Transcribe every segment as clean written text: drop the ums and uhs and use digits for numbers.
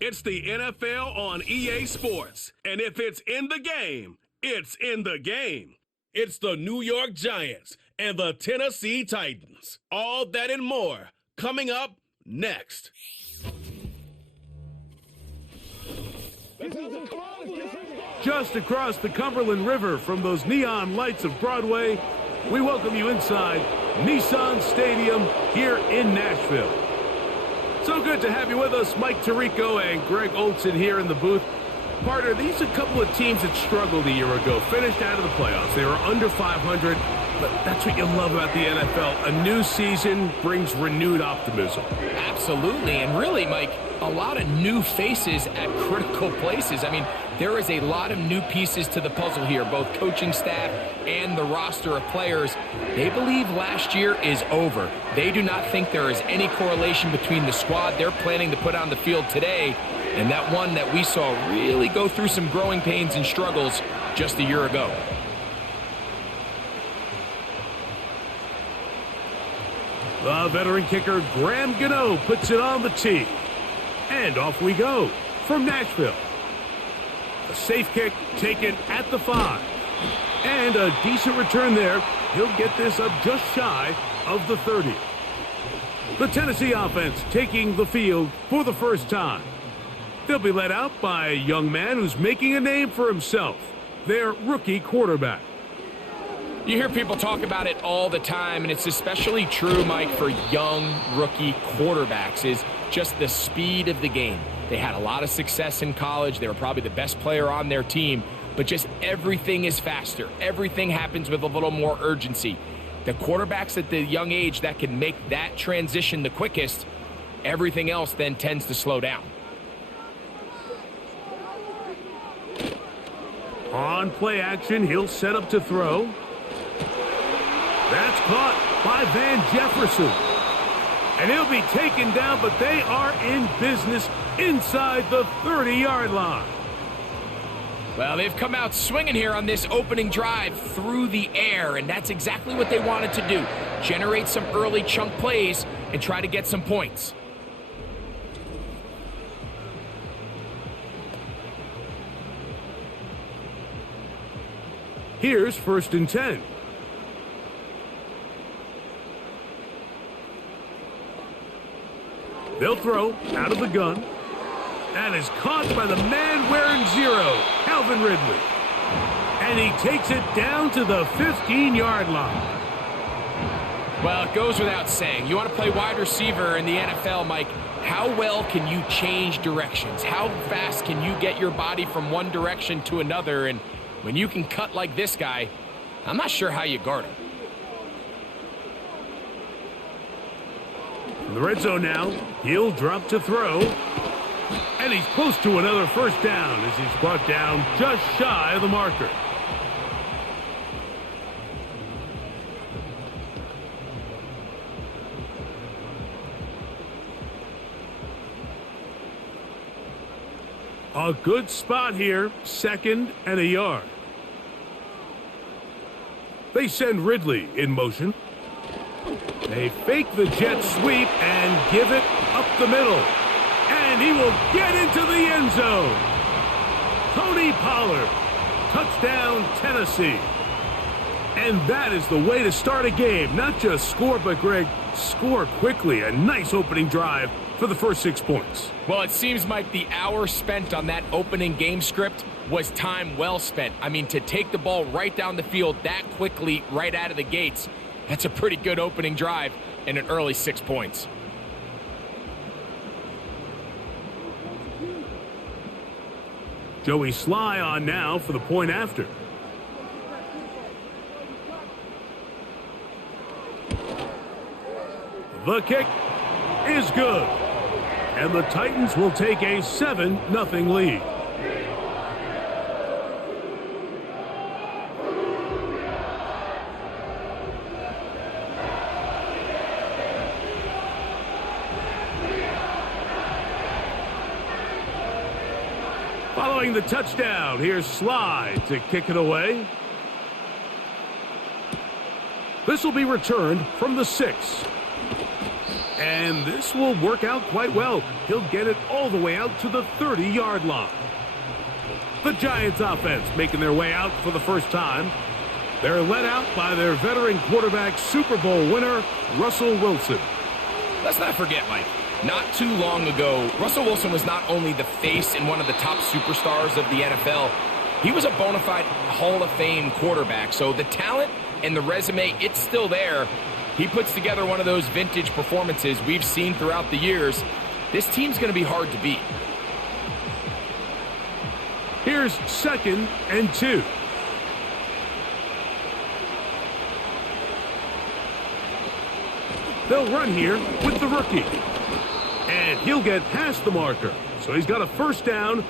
It's the NFL on EA Sports. And if it's in the game, it's in the game. It's the New York Giants and the Tennessee Titans. All that and more coming up next. Just across the Cumberland River from those neon lights of Broadway, we welcome you inside Nissan Stadium here in Nashville. So good to have you with us. Mike Tirico and Greg Olson here in the booth. Partner, these are a couple of teams that struggled a year ago, finished out of the playoffs. They were under 500, but that's what you love about the NFL. A new season brings renewed optimism. Absolutely, and really, Mike, a lot of new faces at critical places. I mean, there is a lot of new pieces to the puzzle here, both coaching staff and the roster of players. They believe last year is over. They do not think there is any correlation between the squad they're planning to put on the field today and that one that we saw really go through some growing pains and struggles just a year ago. The veteran kicker, Graham Gano, puts it on the tee. And off we go from Nashville. A safe kick taken at the 5. And a decent return there. He'll get this up just shy of the 30. The Tennessee offense taking the field for the first time. They'll be led out by a young man who's making a name for himself, their rookie quarterback. You hear people talk about it all the time, and it's especially true, Mike, for young rookie quarterbacks, is just the speed of the game. They had a lot of success in college. They were probably the best player on their team, but just everything is faster. Everything happens with a little more urgency. The quarterbacks at the young age that can make that transition the quickest, everything else then tends to slow down. On play action, he'll set up to throw. That's caught by Van Jefferson. And he'll be taken down, but they are in business inside the 30-yard line. Well, they've come out swinging here on this opening drive through the air, and that's exactly what they wanted to do. Generate some early chunk plays and try to get some points. Here's 1st and 10. They'll throw out of the gun. That is caught by the man wearing 0, Calvin Ridley. And he takes it down to the 15-yard line. Well, it goes without saying. You want to play wide receiver in the NFL, Mike, how well can you change directions? How fast can you get your body from one direction to another? And when you can cut like this guy, I'm not sure how you guard him. In the red zone now, he'll drop to throw. And he's close to another first down as he's brought down just shy of the marker. A good spot here, 2nd and a yard. They send Ridley in motion. They fake the jet sweep and give it up the middle. And he will get into the end zone. Tony Pollard, touchdown Tennessee. And that is the way to start a game. Not just score, but Greg, score quickly. A nice opening drive for the first 6 points. Well, it seems like the hour spent on that opening game script was time well spent. I mean, to take the ball right down the field that quickly right out of the gates, that's a pretty good opening drive and an early 6 points. Joey Sly on now for the point after. The kick is good. And the Titans will take a 7-0 lead. Following the touchdown, here's Sly to kick it away. This will be returned from the 6. And this will work out quite well. He'll get it all the way out to the 30-yard line. The Giants offense making their way out for the first time. They're led out by their veteran quarterback, Super Bowl winner, Russell Wilson. Let's not forget, Mike, not too long ago, Russell Wilson was not only the face and one of the top superstars of the NFL, he was a bona fide Hall of Fame quarterback. So the talent and the resume, it's still there. He puts together one of those vintage performances we've seen throughout the years. This team's going to be hard to beat. Here's 2nd and 2. They'll run here with the rookie. And he'll get past the marker. So he's got a first down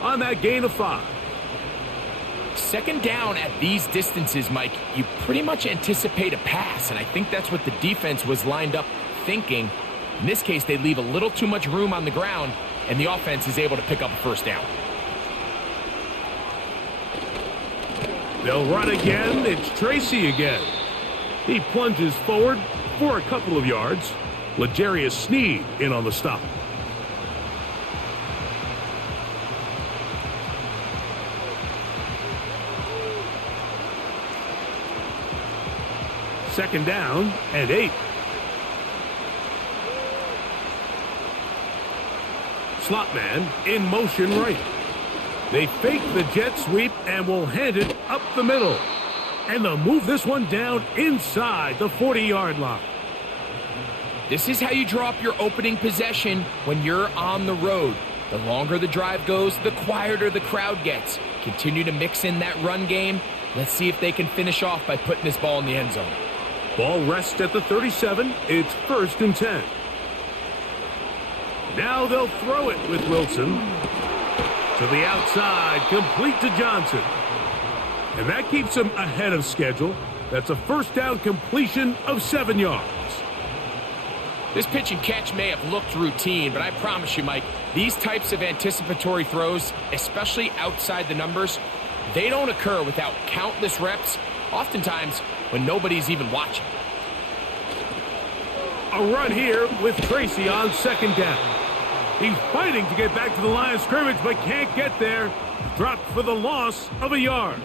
on that gain of 5. Second down at these distances, Mike, you pretty much anticipate a pass, and I think that's what the defense was lined up thinking. In this case, they leave a little too much room on the ground, and the offense is able to pick up a first down. They'll run again. It's Tracy again. He plunges forward for a couple of yards. L'Jarius Sneed in on the stop. Second down and 8. Slot man in motion right. They fake the jet sweep and will hand it up the middle. And they'll move this one down inside the 40-yard line. This is how you draw up your opening possession when you're on the road. The longer the drive goes, the quieter the crowd gets. Continue to mix in that run game. Let's see if they can finish off by putting this ball in the end zone. Ball rests at the 37. It's 1st and 10. Now they'll throw it with Wilson. To the outside, complete to Johnson. And that keeps him ahead of schedule. That's a first down completion of 7 yards. This pitch and catch may have looked routine, but I promise you, Mike, these types of anticipatory throws, especially outside the numbers, they don't occur without countless reps, oftentimes when nobody's even watching. A run here with Tracy on 2nd down. He's fighting to get back to the line of scrimmage, but can't get there. Dropped for the loss of a yard.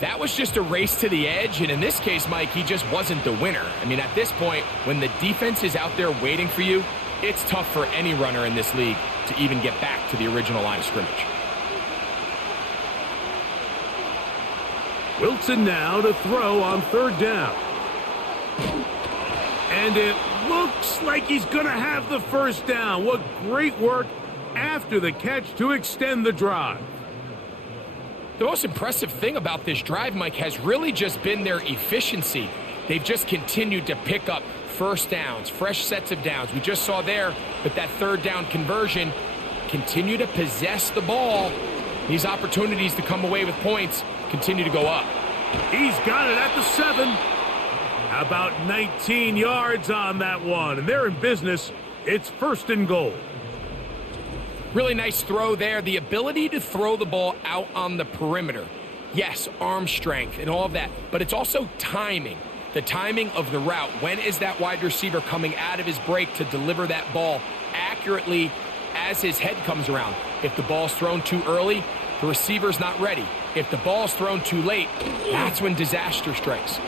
That was just a race to the edge, and in this case, Mike, he just wasn't the winner. I mean, at this point, when the defense is out there waiting for you, it's tough for any runner in this league to even get back to the original line of scrimmage. Wilson now to throw on 3rd down. And it looks like he's going to have the first down. What great work after the catch to extend the drive. The most impressive thing about this drive, Mike, has really just been their efficiency. They've just continued to pick up first downs, fresh sets of downs. We just saw there with that 3rd down conversion, continue to possess the ball. These opportunities to come away with points continue to go up. He's got it at the 7. About 19 yards on that one, and they're in business. It's 1st and goal. Really nice throw there. The ability to throw the ball out on the perimeter. Yes, arm strength and all of that, but it's also timing. The timing of the route. When is that wide receiver coming out of his break to deliver that ball accurately as his head comes around? If the ball's thrown too early, the receiver's not ready. If the ball's thrown too late, that's when disaster strikes.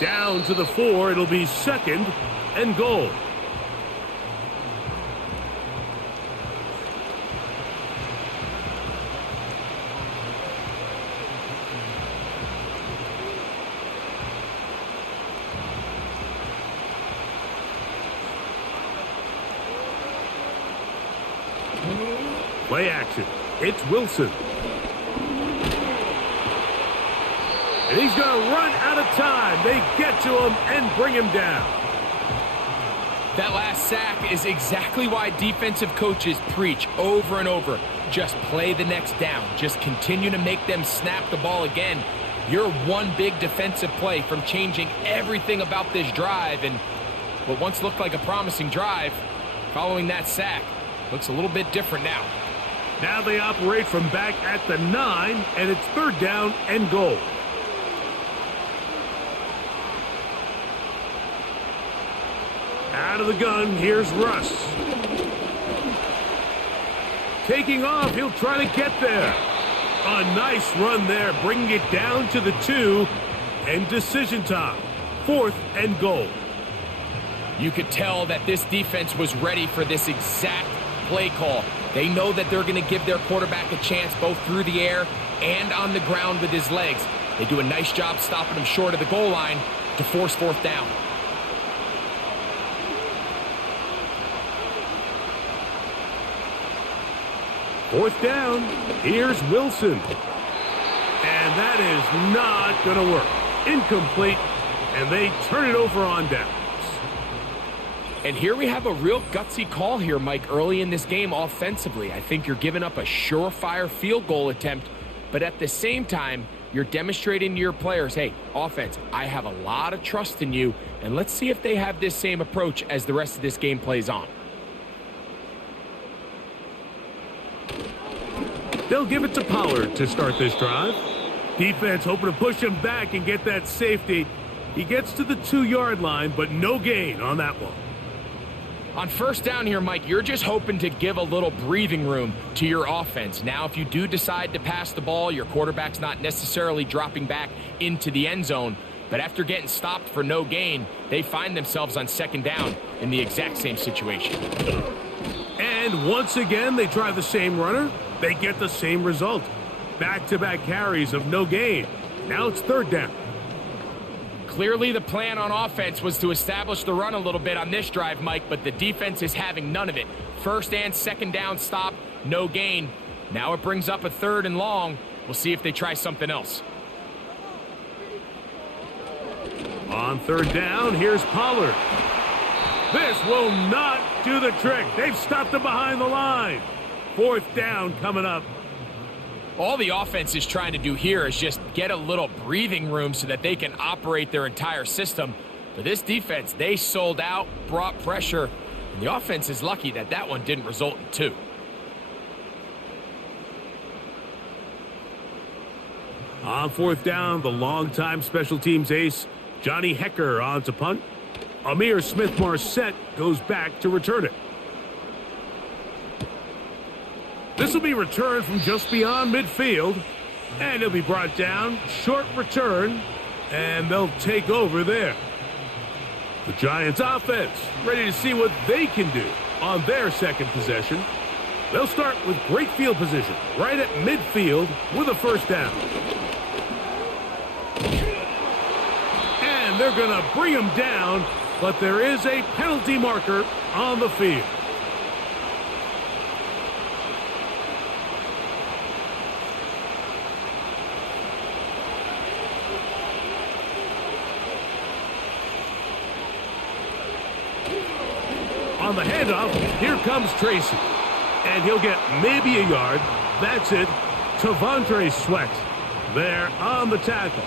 Down to the 4, it'll be 2nd and goal. Play action. It's Wilson. And he's going to run out of time. They get to him and bring him down. That last sack is exactly why defensive coaches preach over and over. Just play the next down. Just continue to make them snap the ball again. You're one big defensive play from changing everything about this drive. And what once looked like a promising drive, following that sack, looks a little bit different now. Now they operate from back at the 9, and it's 3rd down and goal. Out of the gun, here's Russ. Taking off, he'll try to get there. A nice run there, bringing it down to the 2, and decision time. 4th and goal. You could tell that this defense was ready for this exact play call. They know that they're going to give their quarterback a chance both through the air and on the ground with his legs. They do a nice job stopping him short of the goal line to force 4th down. Fourth down, here's Wilson. And that is not going to work. Incomplete, and they turn it over on downs. And here we have a real gutsy call here, Mike, early in this game offensively. I think you're giving up a surefire field goal attempt, but at the same time, you're demonstrating to your players, hey, offense, I have a lot of trust in you, and let's see if they have this same approach as the rest of this game plays on. They'll give it to Pollard to start this drive. Defense hoping to push him back and get that safety. He gets to the 2-yard line, but no gain on that one. On first down here, Mike, you're just hoping to give a little breathing room to your offense. Now, if you do decide to pass the ball, your quarterback's not necessarily dropping back into the end zone. But after getting stopped for no gain, they find themselves on second down in the exact same situation. And once again, they try the same runner. They get the same result. Back-to-back carries of no gain. Now it's third down. Clearly the plan on offense was to establish the run a little bit on this drive, Mike, but the defense is having none of it. First and second down stop, no gain. Now it brings up a 3rd and long. We'll see if they try something else. On third down, here's Pollard. This will not do the trick. They've stopped him behind the line. Fourth down coming up. All the offense is trying to do here is just get a little breathing room so that they can operate their entire system. But this defense, they sold out, brought pressure, and the offense is lucky that that one didn't result in 2. On fourth down, the longtime special teams ace, Johnny Hecker on to punt. Amir Smith-Marset goes back to return it. This will be returned from just beyond midfield, and it'll be brought down. Short return, and they'll take over there. The Giants offense ready to see what they can do on their second possession. They'll start with great field position right at midfield with a first down. And they're going to bring him down, but there is a penalty marker on the field. On the handoff, here comes Tracy. And he'll get maybe a yard. That's it. Tavondre Sweat there on the tackle.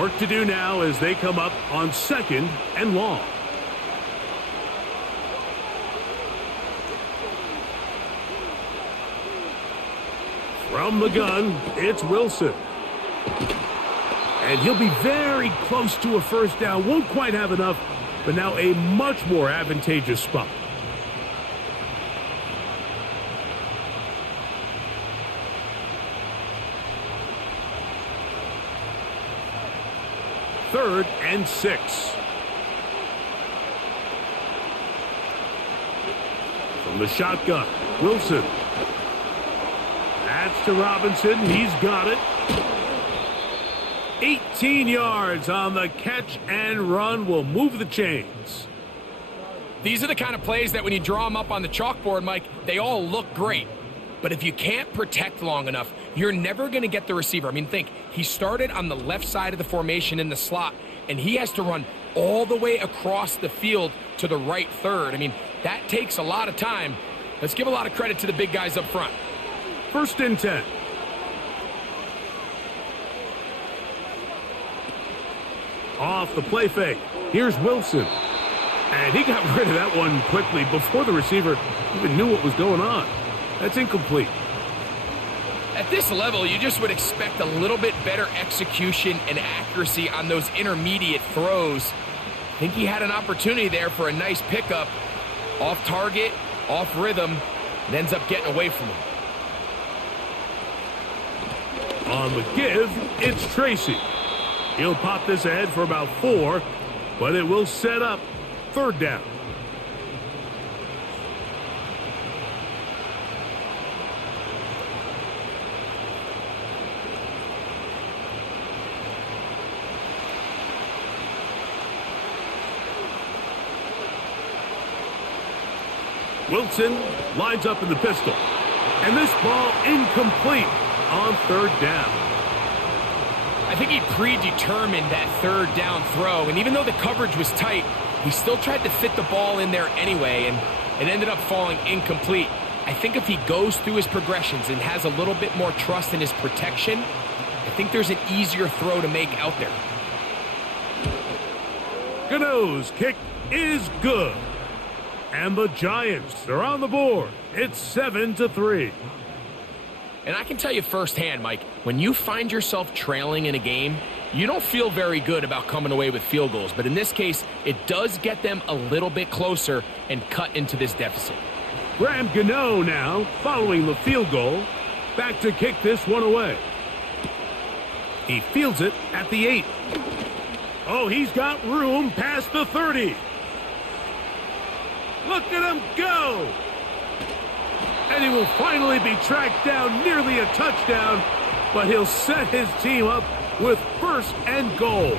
Work to do now as they come up on 2nd and long. From the gun, it's Wilson. And he'll be very close to a first down. Won't quite have enough, but now a much more advantageous spot. Third and 6. From the shotgun, Wilson. That's to Robinson. He's got it. 18 yards on the catch and run will move the chains. These are the kind of plays that when you draw them up on the chalkboard, Mike, they all look great. But if you can't protect long enough, you're never going to get the receiver. I mean, think, he started on the left side of the formation in the slot, and he has to run all the way across the field to the right third. I mean, that takes a lot of time. Let's give a lot of credit to the big guys up front. First and 10. Off the play fake. Here's Wilson. And he got rid of that one quickly before the receiver even knew what was going on. That's incomplete. At this level, you just would expect a little bit better execution and accuracy on those intermediate throws. I think he had an opportunity there for a nice pickup. Off target, off rhythm, and ends up getting away from him. On the give, it's Tracy. He'll pop this ahead for about 4, but it will set up 3rd down. Wilson lines up in the pistol. And this ball incomplete on 3rd down. I think he predetermined that 3rd down throw, and even though the coverage was tight, he still tried to fit the ball in there anyway, and it ended up falling incomplete. I think if he goes through his progressions and has a little bit more trust in his protection, I think there's an easier throw to make out there. Gano's kick is good. And the Giants are on the board. It's 7-3. And I can tell you firsthand, Mike, when you find yourself trailing in a game, you don't feel very good about coming away with field goals. But in this case, it does get them a little bit closer and cut into this deficit. Graham Gano now, following the field goal, back to kick this one away. He fields it at the 8. Oh, he's got room past the 30. Look at him go! And he will finally be tracked down, nearly a touchdown, but he'll set his team up with 1st and goal.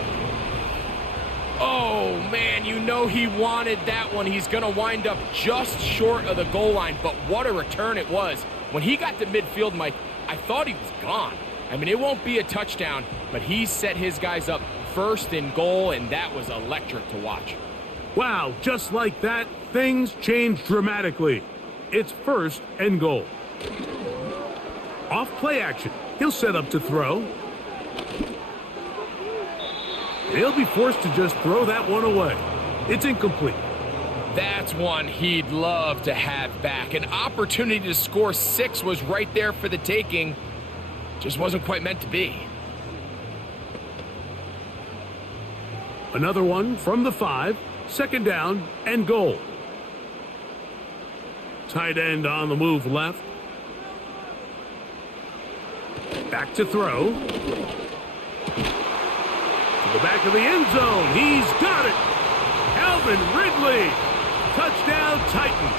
Oh, man, you know he wanted that one. He's going to wind up just short of the goal line, but what a return it was. When he got to midfield, Mike, I thought he was gone. I mean, it won't be a touchdown, but he set his guys up 1st and goal, and that was electric to watch. Wow, just like that, things changed dramatically. It's 1st and goal. Off play action. He'll set up to throw. He'll be forced to just throw that one away. It's incomplete. That's one he'd love to have back. An opportunity to score 6 was right there for the taking. Just wasn't quite meant to be. Another one from the 5. 2nd down and goal. Tight end on the move left. Back to throw. To the back of the end zone. He's got it. Calvin Ridley. Touchdown Titans.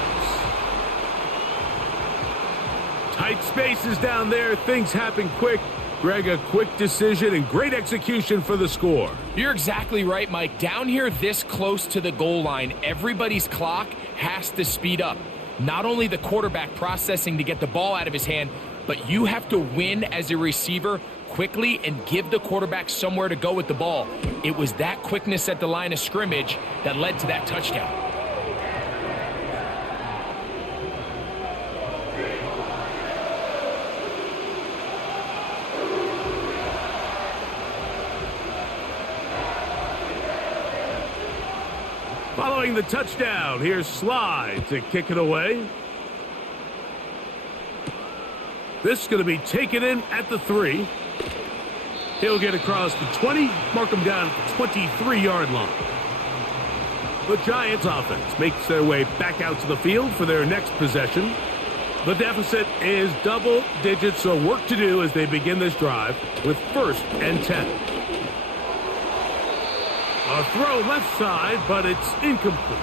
Tight spaces down there. Things happen quick. Greg, a quick decision and great execution for the score. You're exactly right, Mike. Down here this close to the goal line, everybody's clock has to speed up. Not only the quarterback processing to get the ball out of his hand, but you have to win as a receiver quickly and give the quarterback somewhere to go with the ball. It was that quickness at the line of scrimmage that led to that touchdown. Following the touchdown, here's Slide to kick it away. This is going to be taken in at the 3. He'll get across the 20, mark him down at the 23-yard line. The Giants offense makes their way back out to the field for their next possession. The deficit is double digits, so work to do as they begin this drive with 1st and 10. A throw left side, but it's incomplete.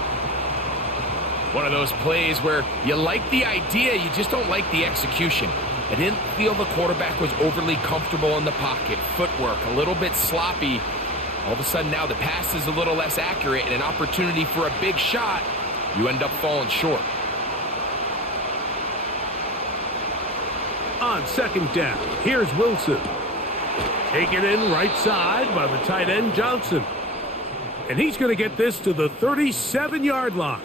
One of those plays where you like the idea, you just don't like the execution. I didn't feel the quarterback was overly comfortable in the pocket. Footwork a little bit sloppy. All of a sudden now the pass is a little less accurate and an opportunity for a big shot. You end up falling short. On 2nd down, here's Wilson. Taken in right side by the tight end Johnson. And he's going to get this to the 37-yard line.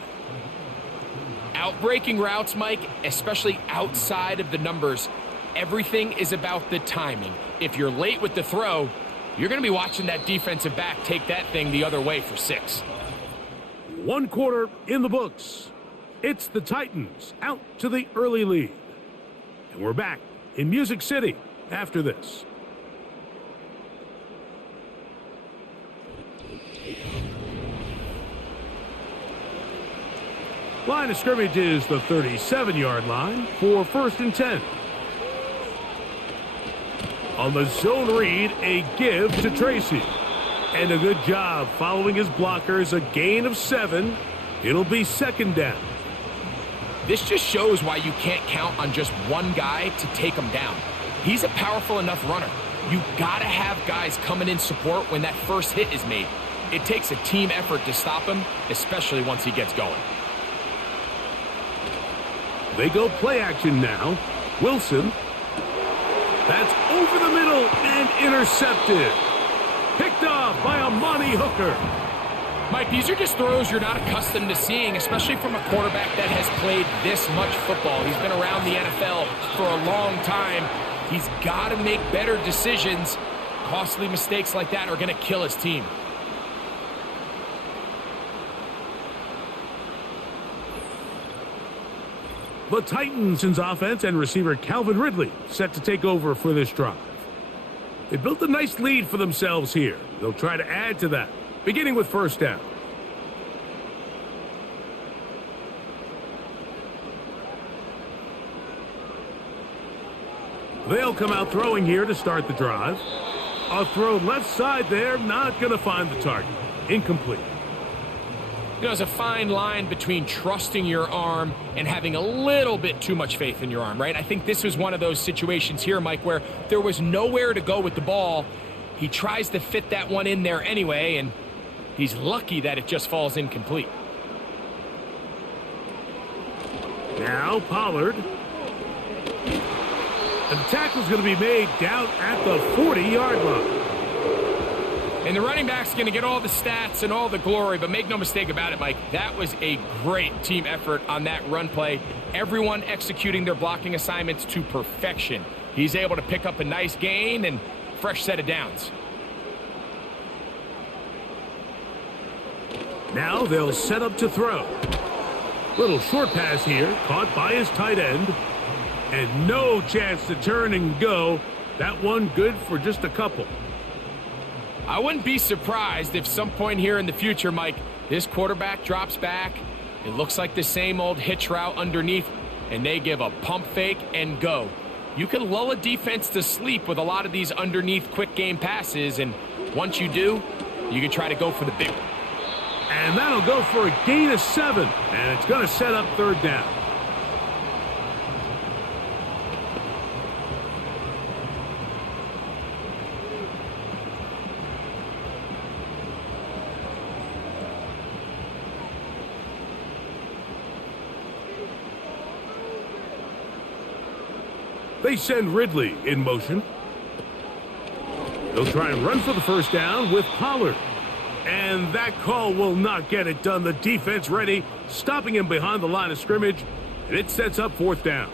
Outbreaking routes, Mike, especially outside of the numbers, everything is about the timing. If you're late with the throw, you're going to be watching that defensive back take that thing the other way for 6. 1 quarter in the books. It's the Titans out to the early lead. And we're back in Music City after this. Line of scrimmage is the 37-yard line for 1st and 10. On the zone read, a give to Tracy. And a good job following his blockers, a gain of 7. It'll be 2nd down. This just shows why you can't count on just one guy to take him down. He's a powerful enough runner. You gotta have guys coming in support when that first hit is made. It takes a team effort to stop him, especially once he gets going. They go play action now. Wilson. That's over the middle and intercepted. Picked off by Amani Hooker. Mike, these are just throws you're not accustomed to seeing, especially from a quarterback that has played this much football. He's been around the NFL for a long time. He's got to make better decisions. Costly mistakes like that are going to kill his team. The Titans' offense and receiver Calvin Ridley set to take over for this drive. They built a nice lead for themselves here. They'll try to add to that, beginning with 1st down. They'll come out throwing here to start the drive. A throw left side there, not going to find the target. Incomplete. You know, there's a fine line between trusting your arm and having a little bit too much faith in your arm, right? I think this was one of those situations here, Mike, where there was nowhere to go with the ball. He tries to fit that one in there anyway, and he's lucky that it just falls incomplete. Now Pollard. And the tackle's going to be made down at the 40-yard line. And the running back's going to get all the stats and all the glory, but make no mistake about it, Mike, that was a great team effort on that run play. Everyone executing their blocking assignments to perfection. He's able to pick up a nice gain and fresh set of downs. Now they'll set up to throw. Little short pass here, caught by his tight end. And no chance to turn and go. That one good for just a couple. I wouldn't be surprised if some point here in the future, Mike, this quarterback drops back. It looks like the same old hitch route underneath, and they give a pump fake and go. You can lull a defense to sleep with a lot of these underneath quick game passes, and once you do, you can try to go for the big one. And that'll go for a gain of 7, and it's going to set up 3rd down. They send Ridley in motion. They'll try and run for the 1st down with Pollard. And that call will not get it done. The defense ready, stopping him behind the line of scrimmage, and it sets up 4th down.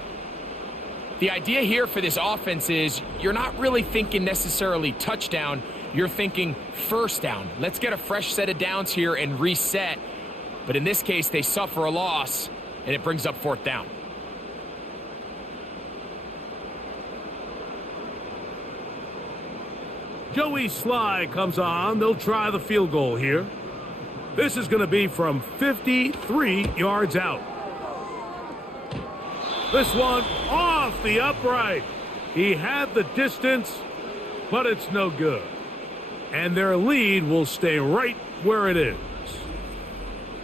The idea here for this offense is you're not really thinking necessarily touchdown. You're thinking 1st down. Let's get a fresh set of downs here and reset. But in this case, they suffer a loss, and it brings up 4th down. Joey Sly comes on. They'll try the field goal here. This is going to be from 53 yards out. This one off the upright. He had the distance, but it's no good. And their lead will stay right where it is.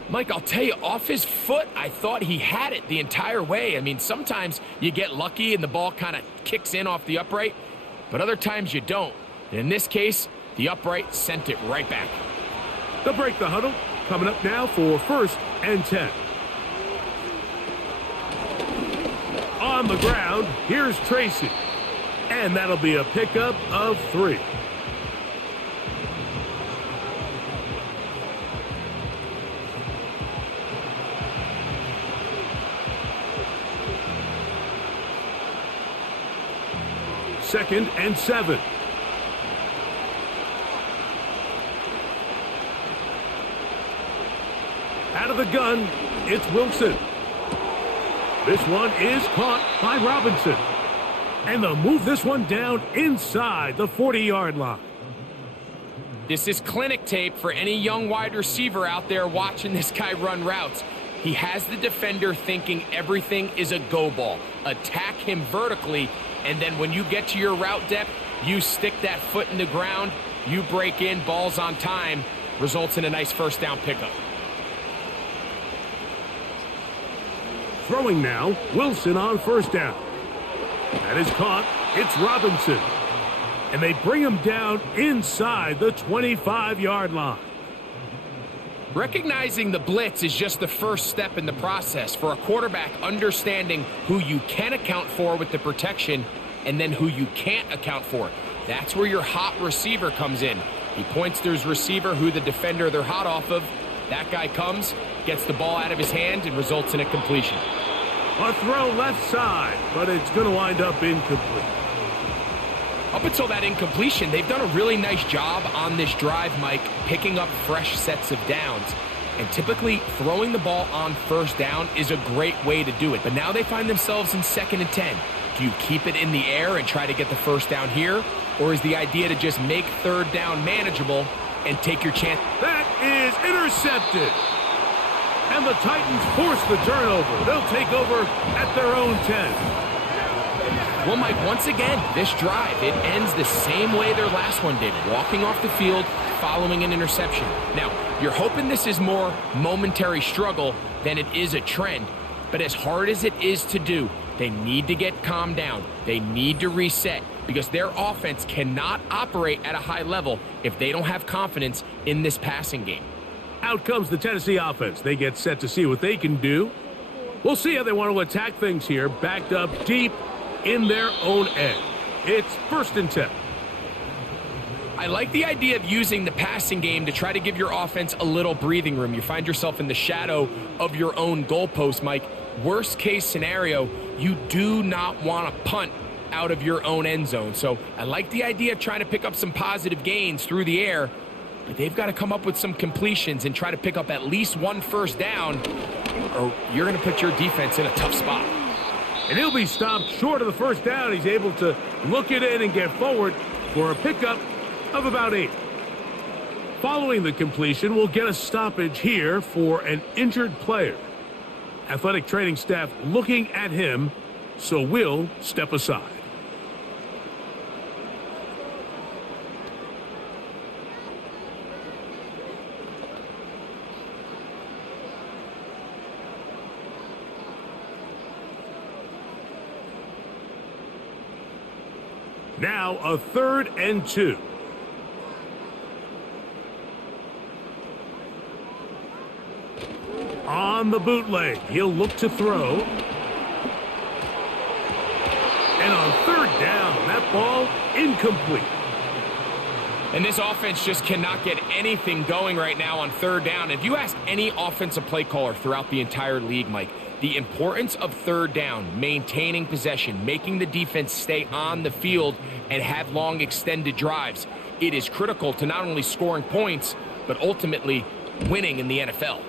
Mike, I'll tell you, off his foot, I thought he had it the entire way. I mean, sometimes you get lucky and the ball kind of kicks in off the upright, but other times you don't. And in this case, the upright sent it right back. They'll break the huddle. Coming up now for 1st and 10. On the ground, here's Tracy. And that'll be a pickup of 3. Second and 7. Out of the gun, it's Wilson. This one is caught by Robinson. And they'll move this one down inside the 40-yard line. This is clinic tape for any young wide receiver out there watching this guy run routes. He has the defender thinking everything is a go ball. Attack him vertically, and then when you get to your route depth, you stick that foot in the ground, you break in, balls on time, results in a nice first down pickup. Throwing now, Wilson on first down. That is caught. It's Robinson. And they bring him down inside the 25-yard line. Recognizing the blitz is just the first step in the process for a quarterback, understanding who you can account for with the protection and then who you can't account for. That's where your hot receiver comes in. He points to his receiver, who the defender they're hot off of. That guy comes, gets the ball out of his hand, and results in a completion. A throw left side, but it's going to wind up incomplete. Up until that incompletion, they've done a really nice job on this drive, Mike, picking up fresh sets of downs. And typically, throwing the ball on first down is a great way to do it. But now they find themselves in 2nd and 10. Do you keep it in the air and try to get the first down here? Or is the idea to just make 3rd down manageable and take your chance? That is intercepted. And the Titans force the turnover. They'll take over at their own 10. Well, Mike, once again, this drive, it ends the same way their last one did, walking off the field following an interception. Now, you're hoping this is more momentary struggle than it is a trend, but as hard as it is to do, they need to get calmed down. They need to reset because their offense cannot operate at a high level if they don't have confidence in this passing game. Out comes the Tennessee offense. They get set to see what they can do. We'll see how they want to attack things here, backed up deep in their own end. It's 1st and 10. I like the idea of using the passing game to try to give your offense a little breathing room. You find yourself in the shadow of your own goalpost, Mike. Worst case scenario, you do not want to punt out of your own end zone. So I like the idea of trying to pick up some positive gains through the air, but they've got to come up with some completions and try to pick up at least one first down, or you're going to put your defense in a tough spot. And he'll be stopped short of the first down. He's able to look it in and get forward for a pickup of about 8. Following the completion, we'll get a stoppage here for an injured player. Athletic training staff looking at him, so we'll step aside. Now a 3rd and 2. On the bootleg, he'll look to throw. And on 3rd down, that ball incomplete. And this offense just cannot get anything going right now on 3rd down. If you ask any offensive play caller throughout the entire league, Mike, the importance of 3rd down, maintaining possession, making the defense stay on the field and have long extended drives, it is critical to not only scoring points, but ultimately winning in the NFL.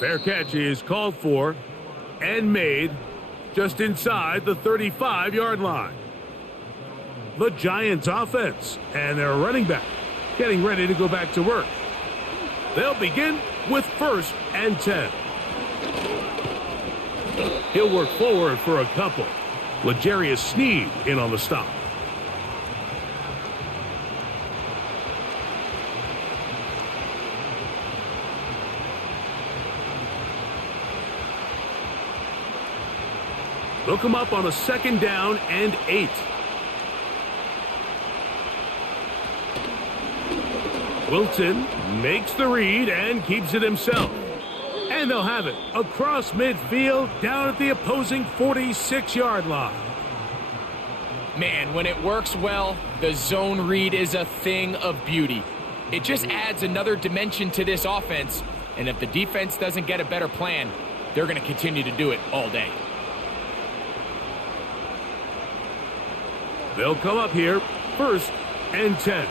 Fair catch is called for and made just inside the 35-yard line. The Giants offense and their running back getting ready to go back to work. They'll begin with 1st and 10. He'll work forward for a couple. L'Jarius Sneed in on the stop. They'll come up on a 2nd down and 8. Wilson makes the read and keeps it himself. And they'll have it across midfield down at the opposing 46-yard line. Man, when it works well, the zone read is a thing of beauty. It just adds another dimension to this offense. And if the defense doesn't get a better plan, they're going to continue to do it all day. They'll come up here, 1st and 10.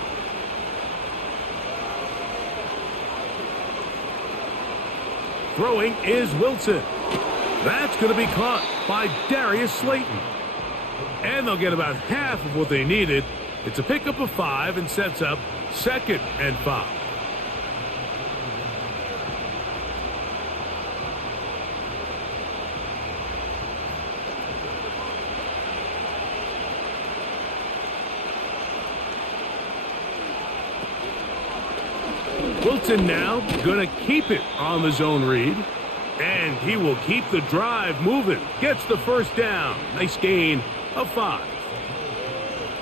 Throwing is Wilson. That's going to be caught by Darius Slayton. And they'll get about half of what they needed. It's a pickup of 5 and sets up 2nd and 5. Wilson now going to keep it on the zone read. And he will keep the drive moving. Gets the first down. Nice gain of 5.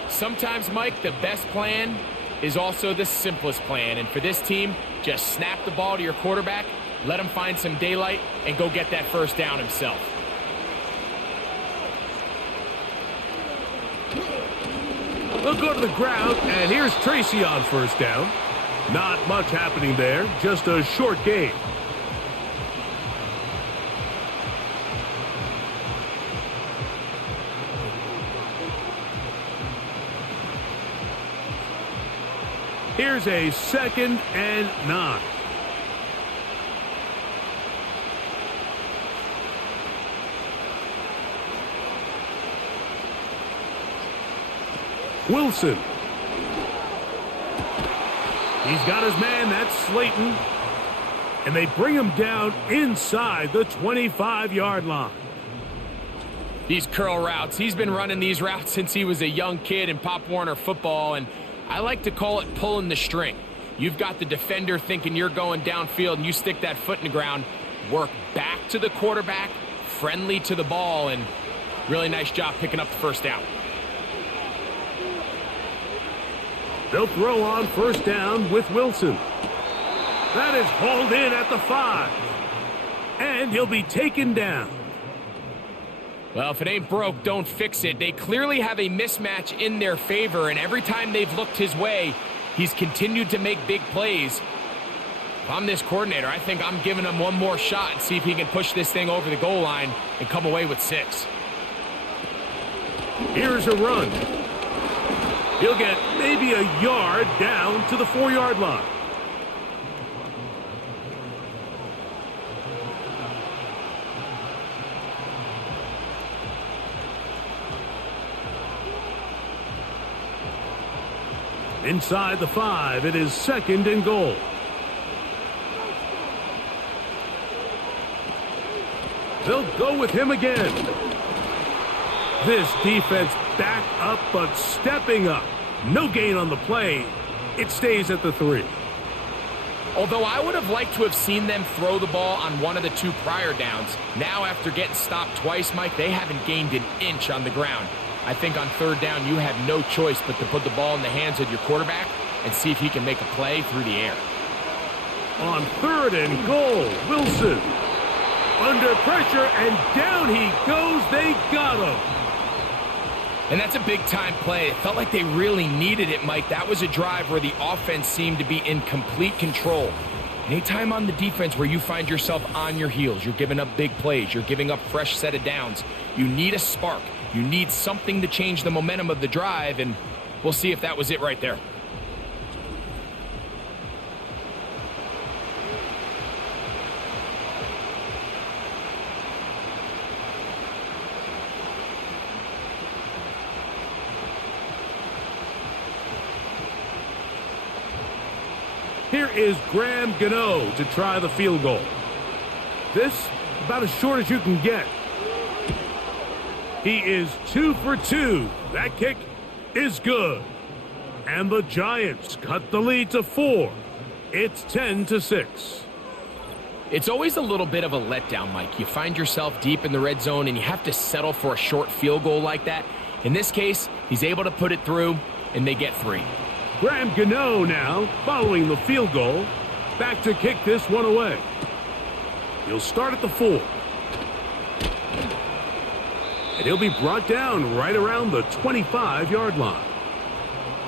Sometimes, Mike, the best plan is also the simplest plan. And for this team, just snap the ball to your quarterback, let him find some daylight, and go get that first down himself. They'll go to the ground, and here's Tracy on first down. Not much happening there, just a short gain. Here's a 2nd and 9. Wilson. He's got his man, that's Slayton. And they bring him down inside the 25-yard line. These curl routes, he's been running these routes since he was a young kid in Pop Warner football, and I like to call it pulling the string. You've got the defender thinking you're going downfield, and you stick that foot in the ground, work back to the quarterback, friendly to the ball, and really nice job picking up the first down. They'll throw on first down with Wilson. That is hauled in at the 5. And he'll be taken down. Well, if it ain't broke, don't fix it. They clearly have a mismatch in their favor, and every time they've looked his way, he's continued to make big plays. If I'm this coordinator, I think I'm giving him one more shot and see if he can push this thing over the goal line and come away with 6. Here's a run. He'll get maybe a yard down to the 4-yard line. Inside the 5, it is 2nd and goal. They'll go with him again. This defense back up, but stepping up. No gain on the play. It stays at the 3. Although I would have liked to have seen them throw the ball on one of the 2 prior downs, now after getting stopped twice, Mike, they haven't gained an inch on the ground. I think on 3rd down, you have no choice but to put the ball in the hands of your quarterback and see if he can make a play through the air. On 3rd and goal, Wilson. Under pressure, and down he goes. They got him. And that's a big-time play. It felt like they really needed it, Mike. That was a drive where the offense seemed to be in complete control. Anytime on the defense where you find yourself on your heels, you're giving up big plays, you're giving up fresh set of downs, you need a spark. You need something to change the momentum of the drive, and we'll see if that was it right there. Here is Graham Gano to try the field goal. This about as short as you can get. He is 2 for 2. That kick is good. And the Giants cut the lead to 4. It's 10-6. It's always a little bit of a letdown, Mike. You find yourself deep in the red zone and you have to settle for a short field goal like that. In this case, he's able to put it through, and they get 3. Graham Gano now following the field goal. Back to kick this one away. He'll start at the 4. And he'll be brought down right around the 25-yard line.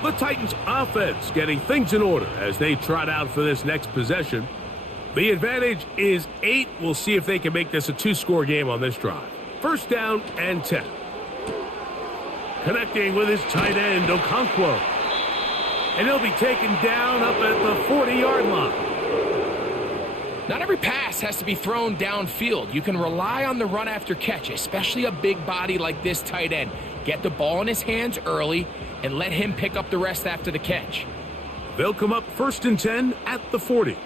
The Titans offense getting things in order as they trot out for this next possession. The advantage is 8. We'll see if they can make this a 2-score game on this drive. First down and 10. Connecting with his tight end, Okonkwo. And he'll be taken down up at the 40-yard line. Not every pass has to be thrown downfield. You can rely on the run after catch, especially a big body like this tight end. Get the ball in his hands early and let him pick up the rest after the catch. They'll come up 1st and 10 at the 40.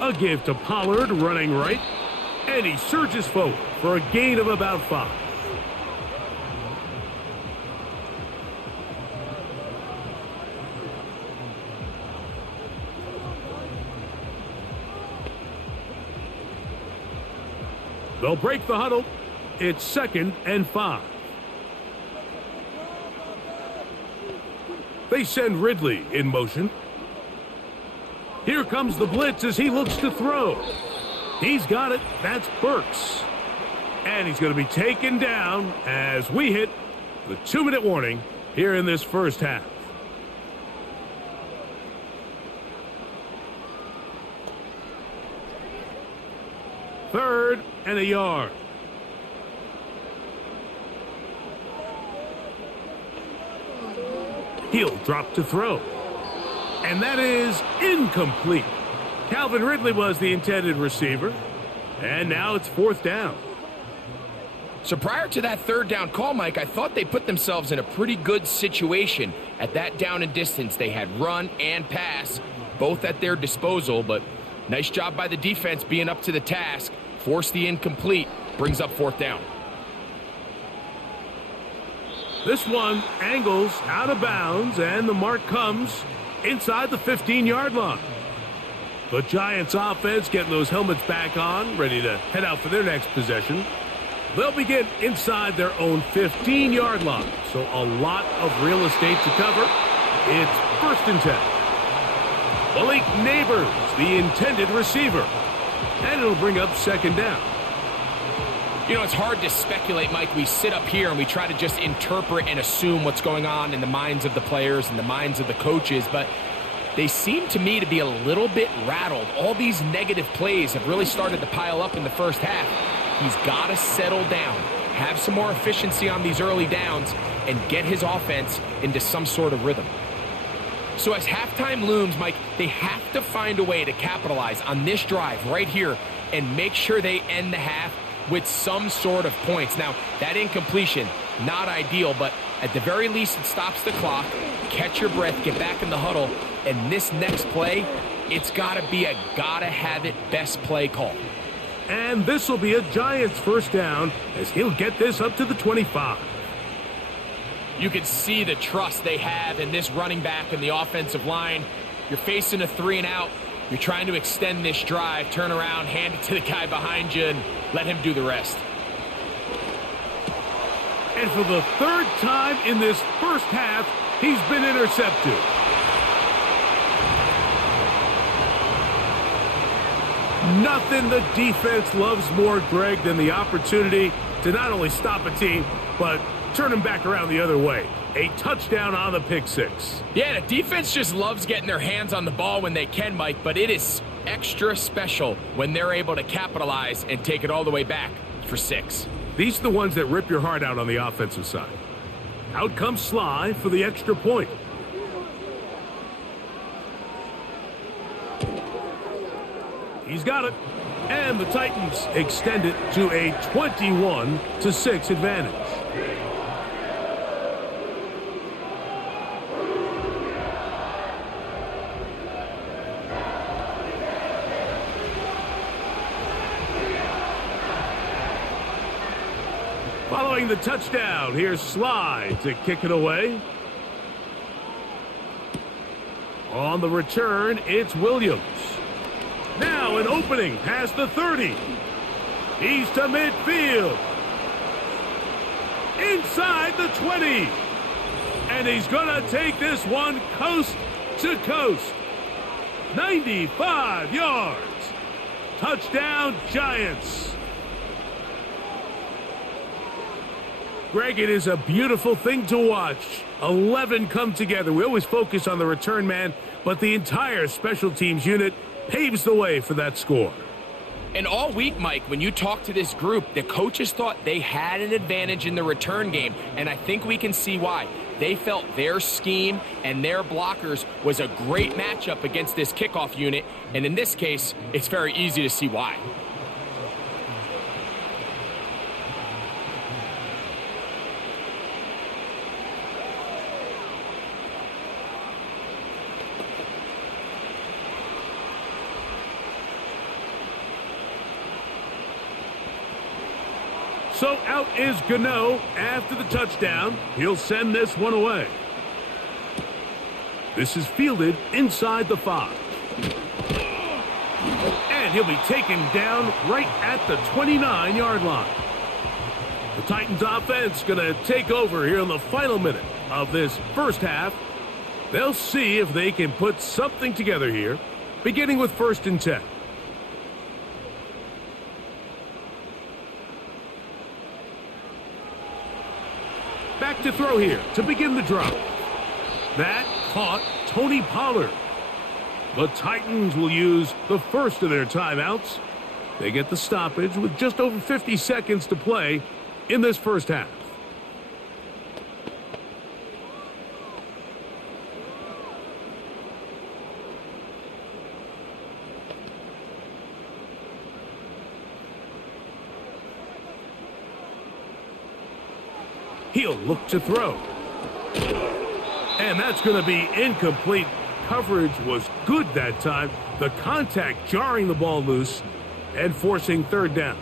A give to Pollard running right, and he surges forward for a gain of about 5. They'll break the huddle. It's 2nd and 5. They send Ridley in motion. Here comes the blitz as he looks to throw. He's got it. That's Burks. And he's going to be taken down as we hit the 2-minute warning here in this first half. Third and a yard. He'll drop to throw. And that is incomplete. Calvin Ridley was the intended receiver. And now it's 4th down. So prior to that 3rd down call, Mike, I thought they put themselves in a pretty good situation. At that down and distance, they had run and pass, both at their disposal. But nice job by the defense being up to the task. Force the incomplete, brings up 4th down. This one angles out of bounds, and the mark comes inside the 15-yard line. The Giants offense getting those helmets back on, ready to head out for their next possession. They'll begin inside their own 15-yard line, so a lot of real estate to cover. It's 1st and 10. Malik Neighbors, the intended receiver, and it'll bring up 2nd down. You know, it's hard to speculate, Mike. We sit up here and we try to just interpret and assume what's going on in the minds of the players and the minds of the coaches, but they seem to me to be a little bit rattled. All these negative plays have really started to pile up in the first half. He's got to settle down, have some more efficiency on these early downs, and get his offense into some sort of rhythm. So as halftime looms, Mike, they have to find a way to capitalize on this drive right here and make sure they end the half with some sort of points. Now, that incompletion, not ideal, but at the very least, it stops the clock. Catch your breath, get back in the huddle, and this next play, it's got to be a gotta-have-it best play call. And this will be a Giants 1st down as he'll get this up to the 25. You can see the trust they have in this running back and the offensive line. You're facing a 3-and-out. You're trying to extend this drive, turn around, hand it to the guy behind you, and let him do the rest. And for the 3rd time in this first half, he's been intercepted. Nothing the defense loves more, Greg, than the opportunity to not only stop a team, but turn them back around the other way. A touchdown on the pick six. Yeah, the defense just loves getting their hands on the ball when they can, Mike, but it is extra special when they're able to capitalize and take it all the way back for 6. These are the ones that rip your heart out on the offensive side. Out comes Sly for the extra point. He's got it. And the Titans extend it to a 21-6 advantage. Following the touchdown, here's Sly to kick it away. On the return, it's Williams. Now an opening past the 30. He's to midfield. Inside the 20. And he's going to take this one coast to coast. 95 yards. Touchdown, Giants. Greg, it is a beautiful thing to watch. 11 come together. We always focus on the return man, but the entire special teams unit paves the way for that score. And all week, Mike, when you talk to this group, the coaches thought they had an advantage in the return game, and I think we can see why. They felt their scheme and their blockers was a great matchup against this kickoff unit, and in this case, it's very easy to see why. So out is Gano after the touchdown. He'll send this one away. This is fielded inside the 5. And he'll be taken down right at the 29-yard line. The Titans offense going to take over here in the final minute of this first half. They'll see if they can put something together here, beginning with 1st and 10. Back to throw here to begin the drive. That caught Tony Pollard. The Titans will use the first of their timeouts. They get the stoppage with just over 50 seconds to play in this first half. He'll look to throw. And that's going to be incomplete. Coverage was good that time. The contact jarring the ball loose and forcing 3rd down.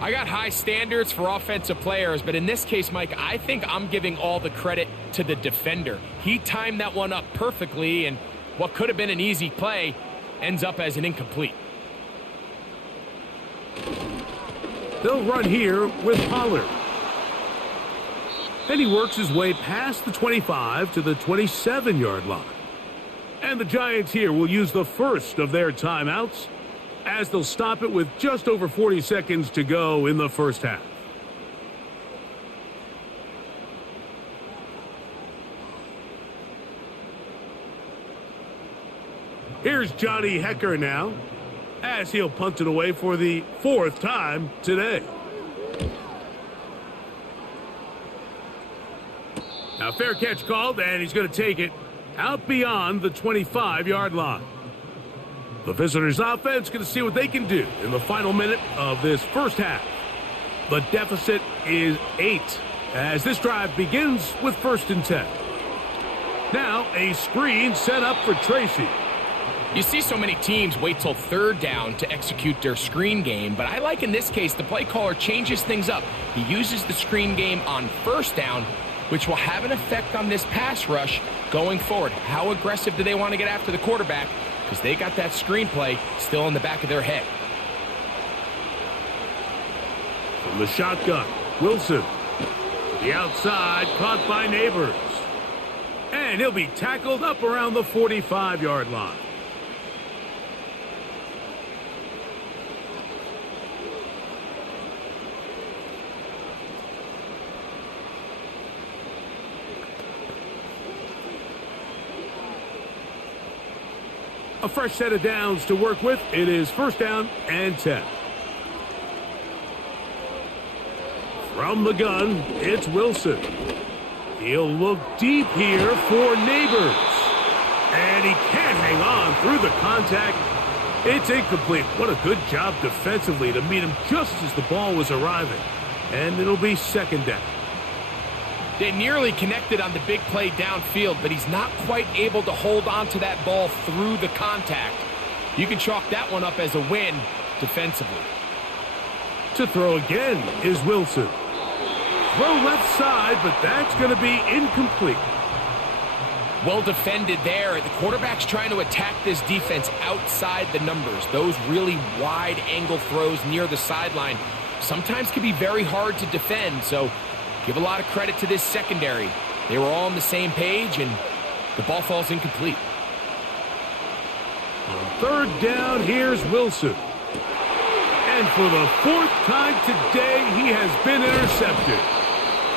I got high standards for offensive players, but in this case, Mike, I think I'm giving all the credit to the defender. He timed that one up perfectly, and what could have been an easy play ends up as an incomplete. They'll run here with Pollard. Then he works his way past the 25 to the 27-yard line. And the Giants here will use the first of their timeouts as they'll stop it with just over 40 seconds to go in the first half. Here's Johnny Hecker now as he'll punt it away for the 4th time today. Now, fair catch called, and he's going to take it out beyond the 25-yard line. The visitors' offense going to see what they can do in the final minute of this first half. The deficit is 8 as this drive begins with 1st and 10. Now, a screen set up for Tracy. You see so many teams wait till 3rd down to execute their screen game, but I like in this case the play caller changes things up. He uses the screen game on 1st down, which will have an effect on this pass rush going forward. How aggressive do they want to get after the quarterback? Because they got that screenplay still in the back of their head. From the shotgun, Wilson. The outside, caught by Neighbors. And he'll be tackled up around the 45-yard line. A fresh set of downs to work with. It is 1st down and 10. From the gun, it's Wilson. He'll look deep here for Neighbors. And he can't hang on through the contact. It's incomplete. What a good job defensively to meet him just as the ball was arriving. And it'll be 2nd down. They nearly connected on the big play downfield, but he's not quite able to hold on to that ball through the contact. You can chalk that one up as a win defensively. To throw again is Wilson. Throw left side, but that's going to be incomplete. Well defended there. The quarterback's trying to attack this defense outside the numbers. Those really wide angle throws near the sideline sometimes can be very hard to defend, so give a lot of credit to this secondary. They were all on the same page, and the ball falls incomplete. On 3rd down, here's Wilson. And for the 4th time today, he has been intercepted.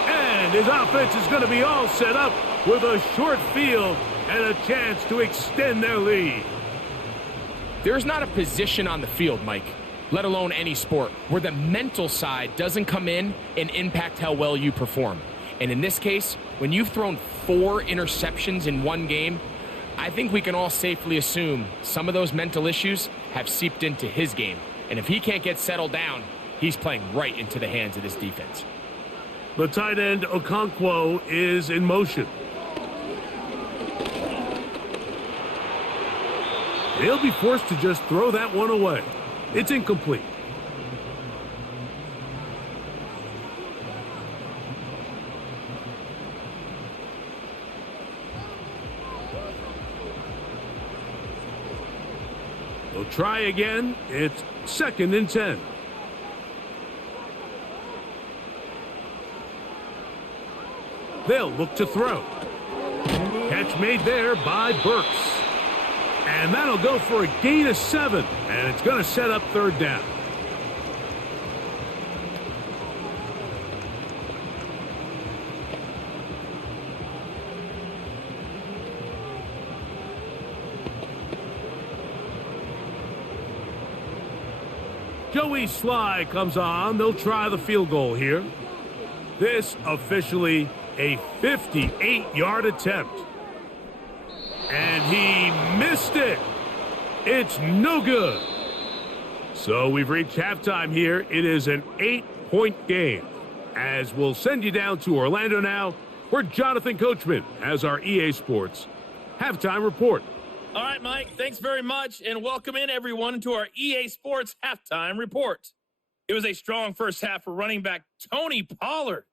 And his offense is going to be all set up with a short field and a chance to extend their lead. There's not a position on the field, Mike, let alone any sport, where the mental side doesn't come in and impact how well you perform. And in this case, when you've thrown 4 interceptions in one game, I think we can all safely assume some of those mental issues have seeped into his game. And if he can't get settled down, he's playing right into the hands of this defense. The tight end, Okonkwo, is in motion. He'll be forced to just throw that one away. It's incomplete. They'll try again. It's 2nd and 10. They'll look to throw. Catch made there by Burks. And that'll go for a gain of 7. And it's going to set up 3rd down. Joey Sly comes on. They'll try the field goal here. This officially a 58-yard attempt. And he missed it. It's no good. So we've reached halftime here. It is an 8-point game. As we'll send you down to Orlando now, where Jonathan Coachman has our EA Sports halftime report. All right, Mike, thanks very much, and welcome in, everyone, to our EA Sports halftime report. It was a strong first half for running back Tony Pollard.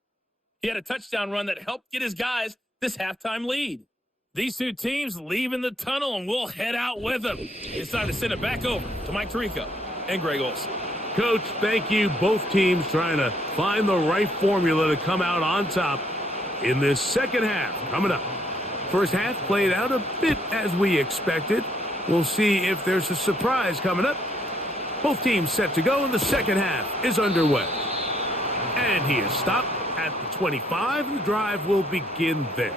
He had a touchdown run that helped get his guys this halftime lead. These two teams leave in the tunnel, and we'll head out with them. It's time to send it back over to Mike Tirico and Greg Olson. Coach, thank you. Both teams trying to find the right formula to come out on top in this second half. Coming up. First half played out a bit as we expected. We'll see if there's a surprise coming up. Both teams set to go, and the second half is underway. And he is stopped at the 25, and the drive will begin there.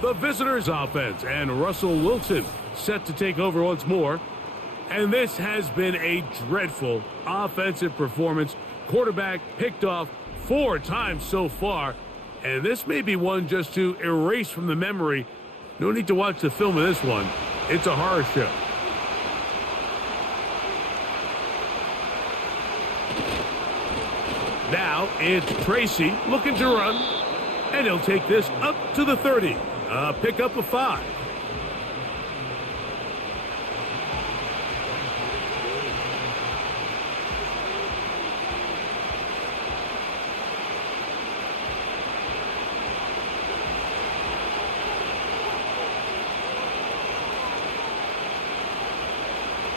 The visitors' offense and Russell Wilson set to take over once more. And this has been a dreadful offensive performance. Quarterback picked off 4 times so far. And this may be one just to erase from the memory. No need to watch the film of this one. It's a horror show. Now it's Tracy looking to run. And he'll take this up to the 30. Pick up a 5.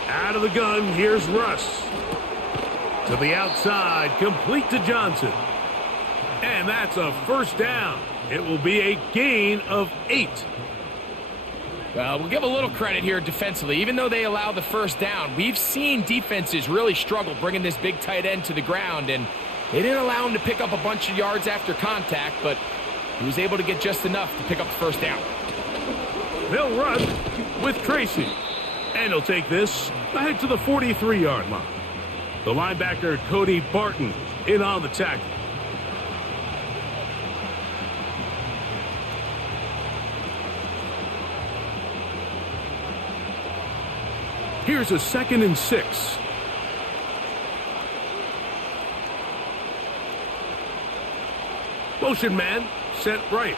Out of the gun, here's Russ. To the outside, complete to Johnson. And that's a first down. It will be a gain of 8. We'll give a little credit here defensively. Even though they allow the first down, we've seen defenses really struggle bringing this big tight end to the ground, and they didn't allow him to pick up a bunch of yards after contact, but he was able to get just enough to pick up the first down. They'll run with Tracy, and he'll take this ahead to the 43-yard line. The linebacker, Cody Barton, in on the tackle. Here's a 2nd and 6. Motion man, set right.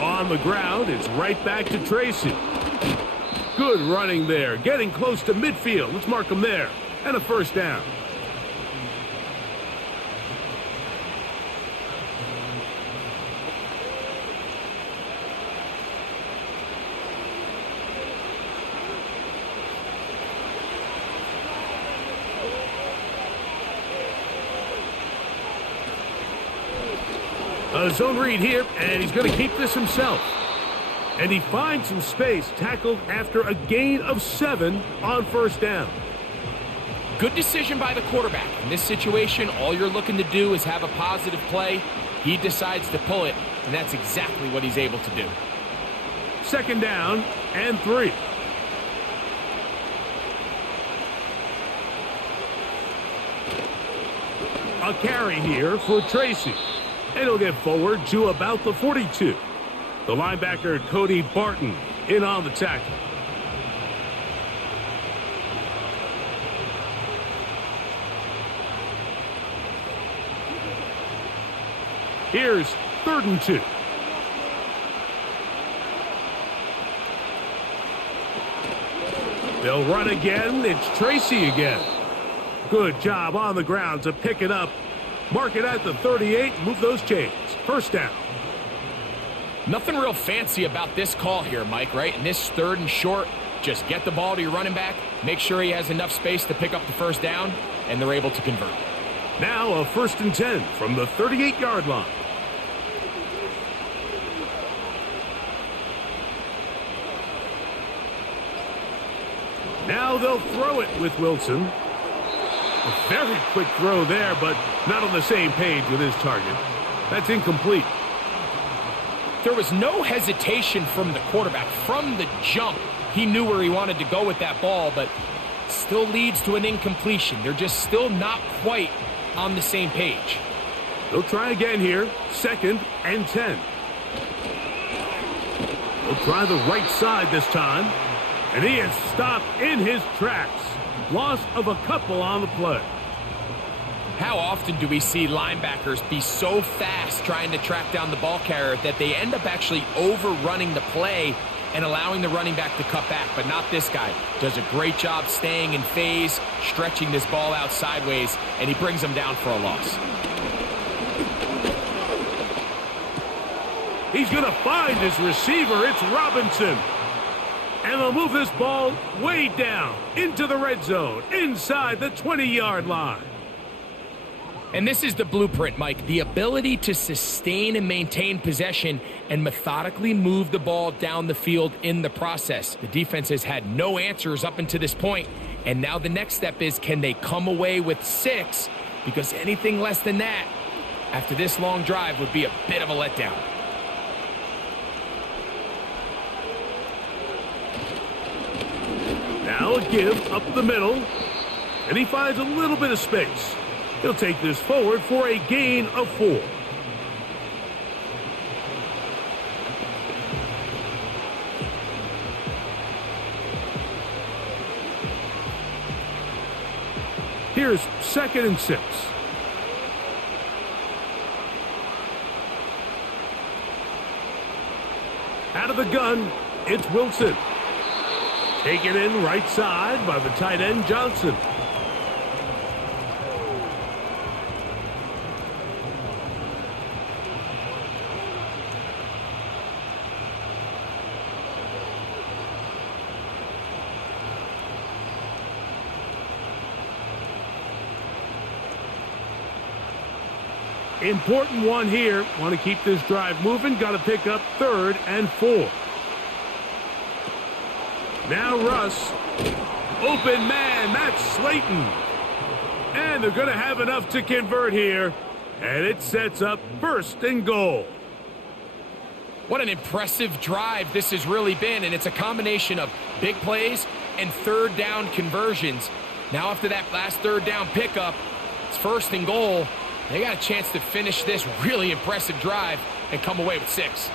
On the ground, it's right back to Tracy. Good running there, getting close to midfield. Let's mark him there. And a first down. A zone read here, and he's going to keep this himself. And he finds some space, tackled after a gain of 7 on first down. Good decision by the quarterback. In this situation, all you're looking to do is have a positive play. He decides to pull it, and that's exactly what he's able to do. 2nd down and 3. A carry here for Tracy. And he'll get forward to about the 42. The linebacker, Cody Barton, in on the tackle. Here's 3rd and 2. They'll run again. It's Tracy again. Good job on the ground to pick it up. Mark it at the 38. Move those chains. 1st down. Nothing real fancy about this call here, Mike, right? In this 3rd and short, just get the ball to your running back, make sure he has enough space to pick up the 1st down, and they're able to convert. Now a 1st and 10 from the 38-yard line. Now they'll throw it with Wilson. A very quick throw there, but not on the same page with his target. That's incomplete. There was no hesitation from the quarterback. From the jump, he knew where he wanted to go with that ball, but still leads to an incompletion. They're just still not quite on the same page. They'll try again here. 2nd and 10. They'll try the right side this time. And he is stopped in his tracks. Loss of a couple on the play. How often do we see linebackers be so fast trying to track down the ball carrier that they end up actually overrunning the play and allowing the running back to cut back? But not this guy. Does a great job staying in phase, stretching this ball out sideways, and he brings him down for a loss. He's going to find his receiver. It's Robinson. And they'll move this ball way down into the red zone, inside the 20-yard line. And this is the blueprint, Mike. The ability to sustain and maintain possession and methodically move the ball down the field in the process. The defense has had no answers up until this point, and now the next step is, can they come away with 6? Because anything less than that, after this long drive, would be a bit of a letdown. Now a give up the middle, and he finds a little bit of space. He'll take this forward for a gain of 4. Here's 2nd and 6. Out of the gun, it's Wilson. Taken in right side by the tight end, Johnson. Important one here. Want to keep this drive moving. Got to pick up 3rd and 4. Now Russ. Open man. That's Slayton. And they're going to have enough to convert here. And it sets up 1st and goal. What an impressive drive this has really been. And it's a combination of big plays and 3rd down conversions. Now after that last 3rd down pickup, it's 1st and goal. They got a chance to finish this really impressive drive and come away with 6.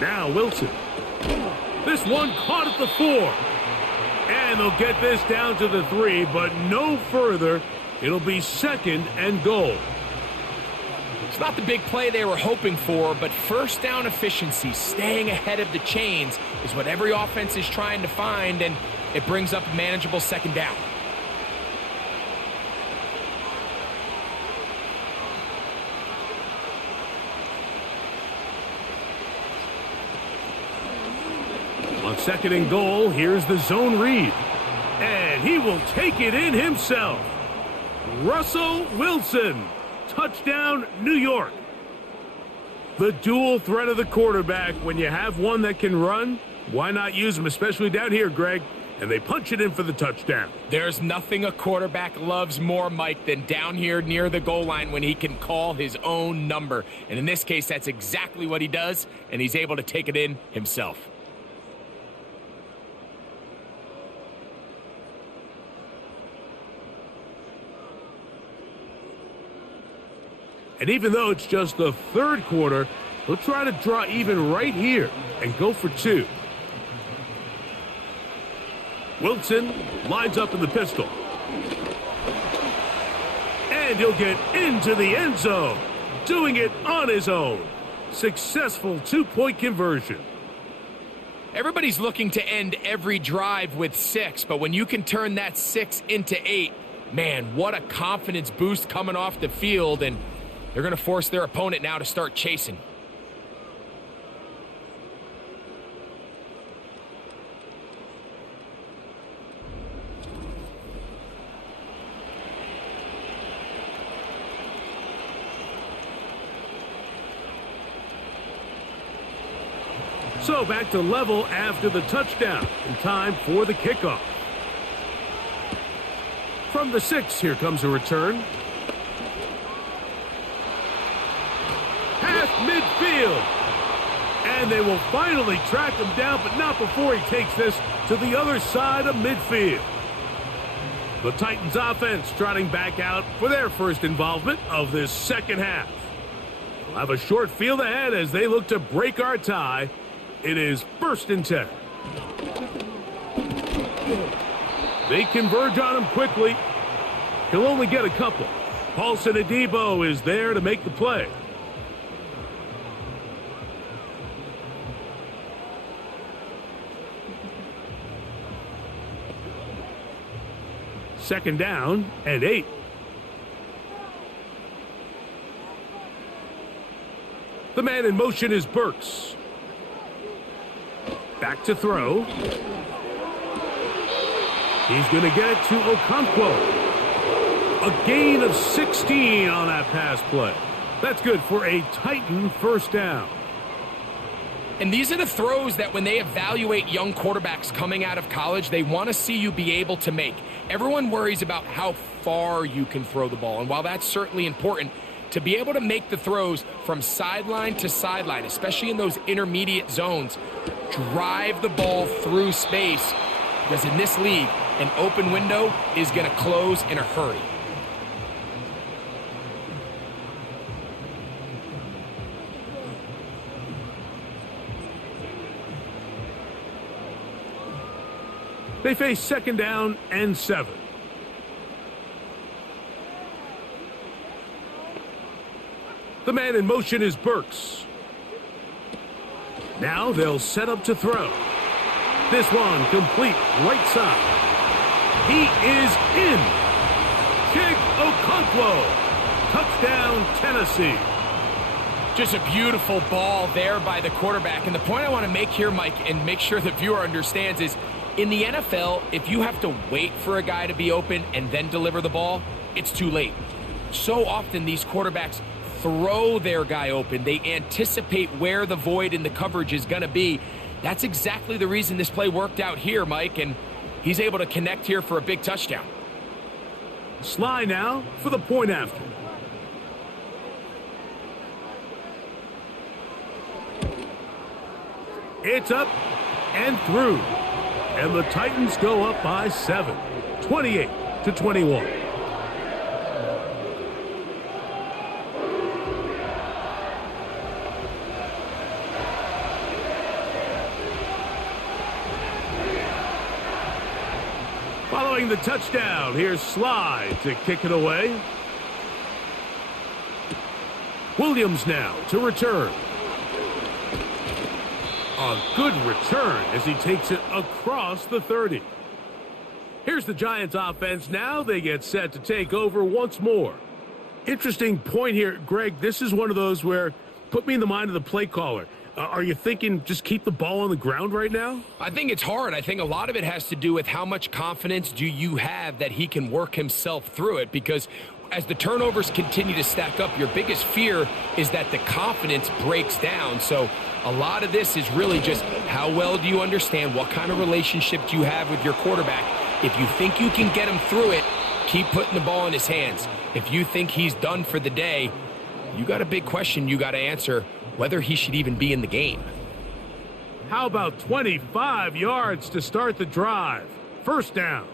Now Wilson. This one caught at the 4. And they'll get this down to the 3, but no further. It'll be 2nd and goal. It's not the big play they were hoping for, but 1st down efficiency, staying ahead of the chains, is what every offense is trying to find, and it brings up a manageable 2nd down. On 2nd and goal, here's the zone read. And he will take it in himself. Russell Wilson. Touchdown, New York. The dual threat of the quarterback. When you have one that can run, why not use him, especially down here, Greg? And they punch it in for the touchdown. There's nothing a quarterback loves more, Mike, than down here near the goal line when he can call his own number. And in this case, that's exactly what he does, and he's able to take it in himself. And even though it's just the third quarter, he'll try to draw even right here and go for 2. Wilson lines up in the pistol. And he'll get into the end zone, doing it on his own. Successful 2-point conversion. Everybody's looking to end every drive with 6, but when you can turn that 6 into 8, man, what a confidence boost coming off the field, and they're going to force their opponent now to start chasing. So back to level after the touchdown, and time for the kickoff. From the 6, here comes a return. Past midfield. And they will finally track him down, but not before he takes this to the other side of midfield. The Titans offense trotting back out for their first involvement of this second half. We'll have a short field ahead as they look to break our tie. It is 1st and 10. They converge on him quickly. He'll only get a couple. Paulson Adebo is there to make the play. Second down and 8. The man in motion is Burks. Back to throw. He's going to get it to Okonkwo. A gain of 16 on that pass play. That's good for a Titan first down. And these are the throws that when they evaluate young quarterbacks coming out of college, they want to see you be able to make. Everyone worries about how far you can throw the ball. And while that's certainly important, to be able to make the throws from sideline to sideline, especially in those intermediate zones, drive the ball through space, because in this league, an open window is going to close in a hurry. They face second down and 7. The man in motion is Burks. Now they'll set up to throw. This one complete right side. He is in. Chig Okonkwo. Touchdown, Tennessee. Just a beautiful ball there by the quarterback. And the point I want to make here, Mike, and make sure the viewer understands is, in the NFL, if you have to wait for a guy to be open and then deliver the ball, it's too late. So often these quarterbacks throw their guy open. They anticipate where the void in the coverage is going to be. That's exactly the reason this play worked out here, Mike, and he's able to connect here for a big touchdown. Sly now for the point after. It's up and through. And the Titans go up by 7, 28-21. Following the touchdown, here's Sly to kick it away. Williams now to return. A good return as he takes it across the 30. Here's the Giants offense now. They get set to take over once more. Interesting point here, Greg. This is one of those where, put me in the mind of the play caller. Are you thinking just keep the ball on the ground right now? I think it's hard. I think a lot of it has to do with how much confidence do you have that he can work himself through it, because as the turnovers continue to stack up, your biggest fear is that the confidence breaks down. So a lot of this is really just how well do you understand, what kind of relationship do you have with your quarterback. If you think you can get him through it, keep putting the ball in his hands. If you think he's done for the day, you got a big question you got to answer, whether he should even be in the game. How about 25 yards to start the drive? First down.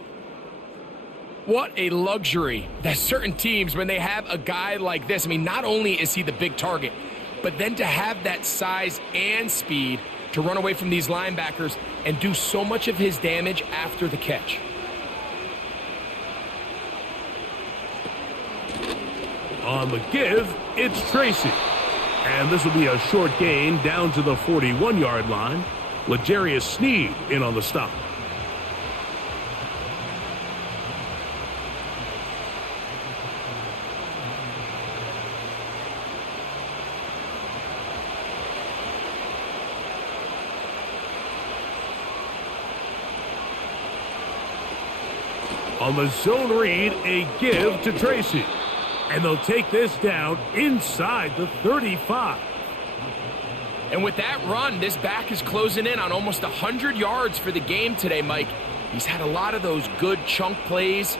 What a luxury that certain teams, when they have a guy like this, I mean, not only is he the big target, but then to have that size and speed to run away from these linebackers and do so much of his damage after the catch. On the give, it's Tracy. And this will be a short gain down to the 41-yard line. L'Jarius Sneed in on the stop. On the zone read, a give to Tracy. And they'll take this down inside the 35. And with that run, this back is closing in on almost 100 yards for the game today, Mike. He's had a lot of those good chunk plays.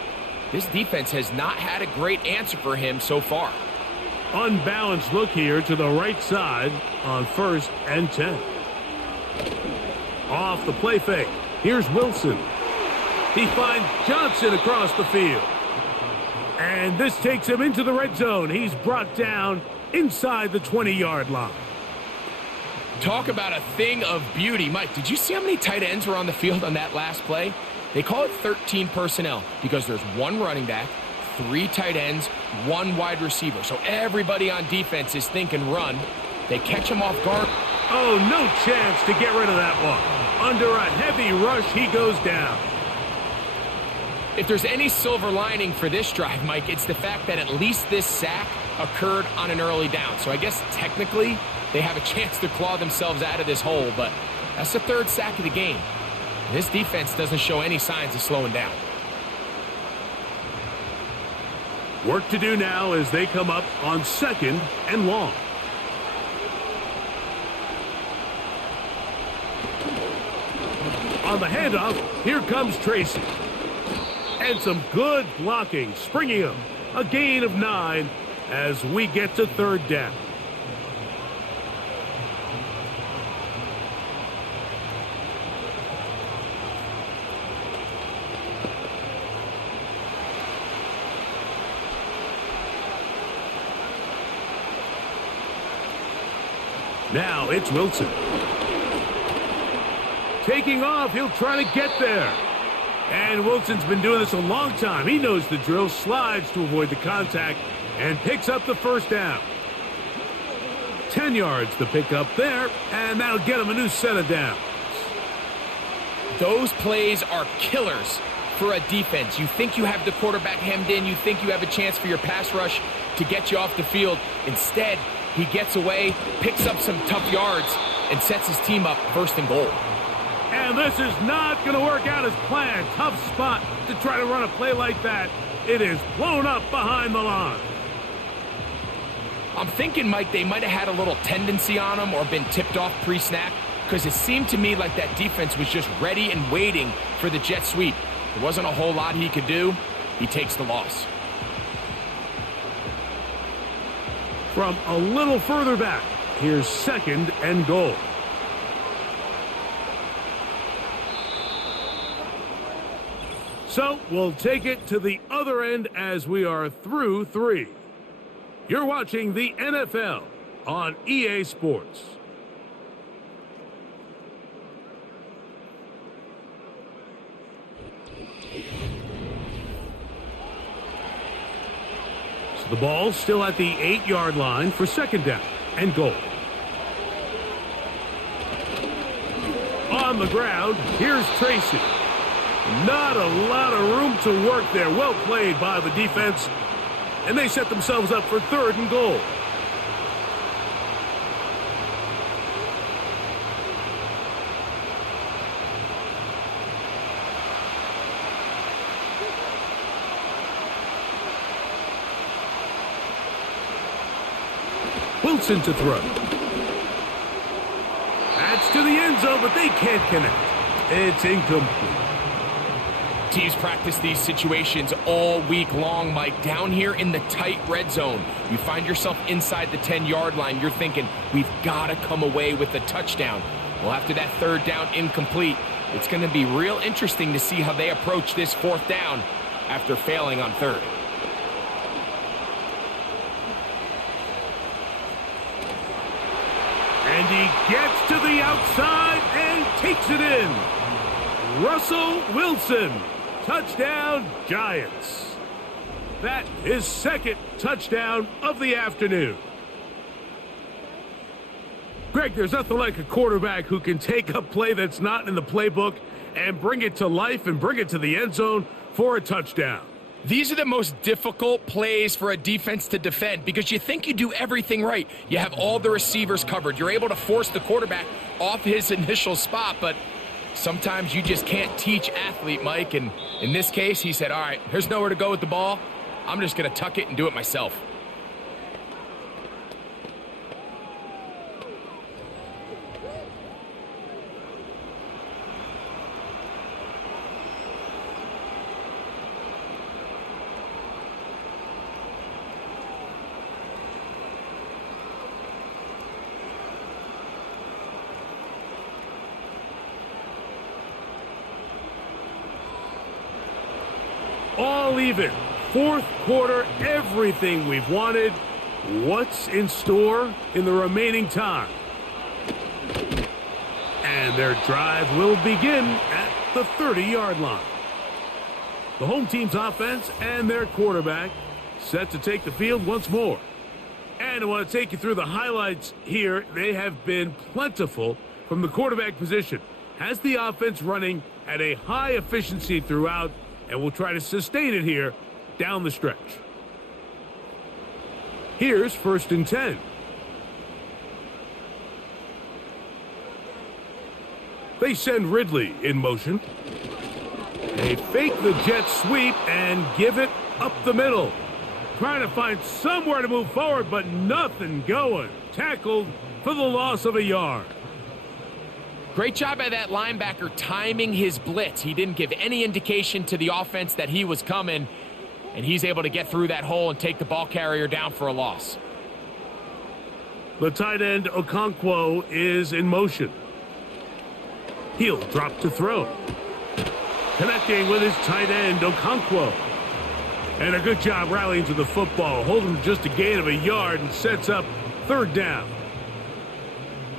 This defense has not had a great answer for him so far. Unbalanced look here to the right side on 1st and 10. Off the play fake. Here's Wilson. He finds Johnson across the field. And this takes him into the red zone. He's brought down inside the 20-yard line. Talk about a thing of beauty. Mike, did you see how many tight ends were on the field on that last play? They call it 13 personnel because there's one running back, 3 tight ends, 1 wide receiver. So everybody on defense is thinking run. They catch him off guard. Oh, no chance to get rid of that one. Under a heavy rush, he goes down. If there's any silver lining for this drive, Mike, it's the fact that at least this sack occurred on an early down. So I guess technically they have a chance to claw themselves out of this hole, but that's the 3rd sack of the game. This defense doesn't show any signs of slowing down. Work to do now as they come up on 2nd and long. On the handoff, here comes Tracy. And some good blocking, springing him. A gain of 9 as we get to 3rd down. Now it's Wilson. Taking off, he'll try to get there. And Wilson's been doing this a long time. He knows the drill, slides to avoid the contact, and picks up the 1st down. 10 yards to pick up there, and that'll get him a new set of downs. Those plays are killers for a defense. You think you have the quarterback hemmed in. You think you have a chance for your pass rush to get you off the field. Instead, he gets away, picks up some tough yards, and sets his team up 1st and goal. And this is not going to work out as planned. Tough spot to try to run a play like that. It is blown up behind the line. I'm thinking, Mike, they might have had a little tendency on him or been tipped off pre-snap because it seemed to me like that defense was just ready and waiting for the jet sweep. There wasn't a whole lot he could do. He takes the loss. From a little further back, here's 2nd and goal. So we'll take it to the other end as we are through 3. You're watching the NFL on EA Sports. So the ball still at the 8-yard line for 2nd down and goal. On the ground, here's Tracy. Not a lot of room to work there. Well played by the defense. And they set themselves up for 3rd and goal. Wilson to throw. That's to the end zone, but they can't connect. It's incomplete. Teams practice these situations all week long, Mike. Down here in the tight red zone, you find yourself inside the 10-yard line. You're thinking, we've got to come away with a touchdown. Well, after that 3rd down incomplete, it's going to be real interesting to see how they approach this 4th down. after failing on third. And he gets to the outside and takes it in. Russell Wilson, touchdown Giants. That is second touchdown of the afternoon. Greg, there's nothing like a quarterback who can take a play that's not in the playbook and bring it to life and bring it to the end zone for a touchdown. These are the most difficult plays for a defense to defend because you think you do everything right. You have all the receivers covered. You're able to force the quarterback off his initial spot, but sometimes you just can't teach athlete, Mike. And in this case, he said, all right, there's nowhere to go with the ball. I'm just going to tuck it and do it myself. All even. Fourth quarter, everything we've wanted. What's in store in the remaining time? And their drive will begin at the 30-yard line. The home team's offense and their quarterback set to take the field once more. And I want to take you through the highlights here. They have been plentiful from the quarterback position. Has the offense running at a high efficiency throughout, and we'll try to sustain it here down the stretch. Here's 1st and 10. They send Ridley in motion. They fake the jet sweep and give it up the middle. Trying to find somewhere to move forward, but nothing going. Tackled for the loss of a yard. Great job by that linebacker timing his blitz. He didn't give any indication to the offense that he was coming, and he's able to get through that hole and take the ball carrier down for a loss. The tight end Okonkwo is in motion. He'll drop to throw. Connecting with his tight end Okonkwo. And a good job rallying to the football. Holding just a gain of a yard and sets up 3rd down.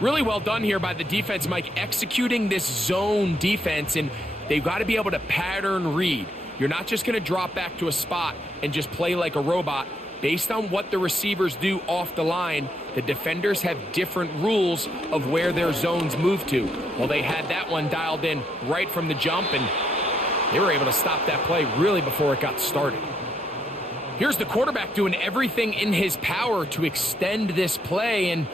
Really well done here by the defense, Mike, executing this zone defense, and they've got to be able to pattern read. You're not just going to drop back to a spot and just play like a robot. Based on what the receivers do off the line, the defenders have different rules of where their zones move to. Well, they had that one dialed in right from the jump, and they were able to stop that play really before it got started. Here's the quarterback doing everything in his power to extend this play, and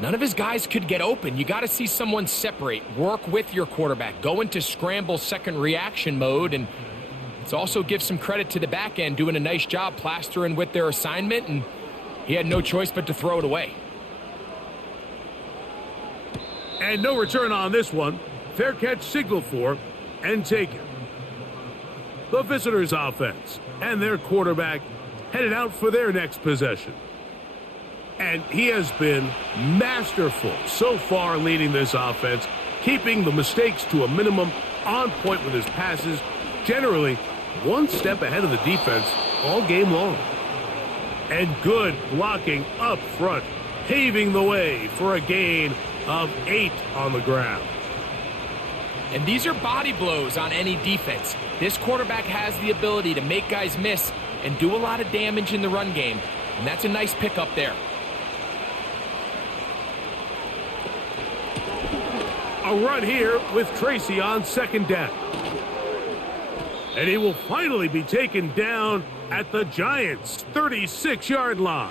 none of his guys could get open. You got to see someone separate, work with your quarterback, go into scramble second reaction mode, and let's also give some credit to the back end doing a nice job plastering with their assignment, and he had no choice but to throw it away. And no return on this one. Fair catch signaled for and taken. The visitors' offense and their quarterback headed out for their next possession. And he has been masterful so far leading this offense, keeping the mistakes to a minimum, on point with his passes, generally one step ahead of the defense all game long. And good blocking up front, paving the way for a gain of 8 on the ground. And these are body blows on any defense. This quarterback has the ability to make guys miss and do a lot of damage in the run game, and that's a nice pickup there. A run here with Tracy on 2nd down. And he will finally be taken down at the Giants' 36-yard line.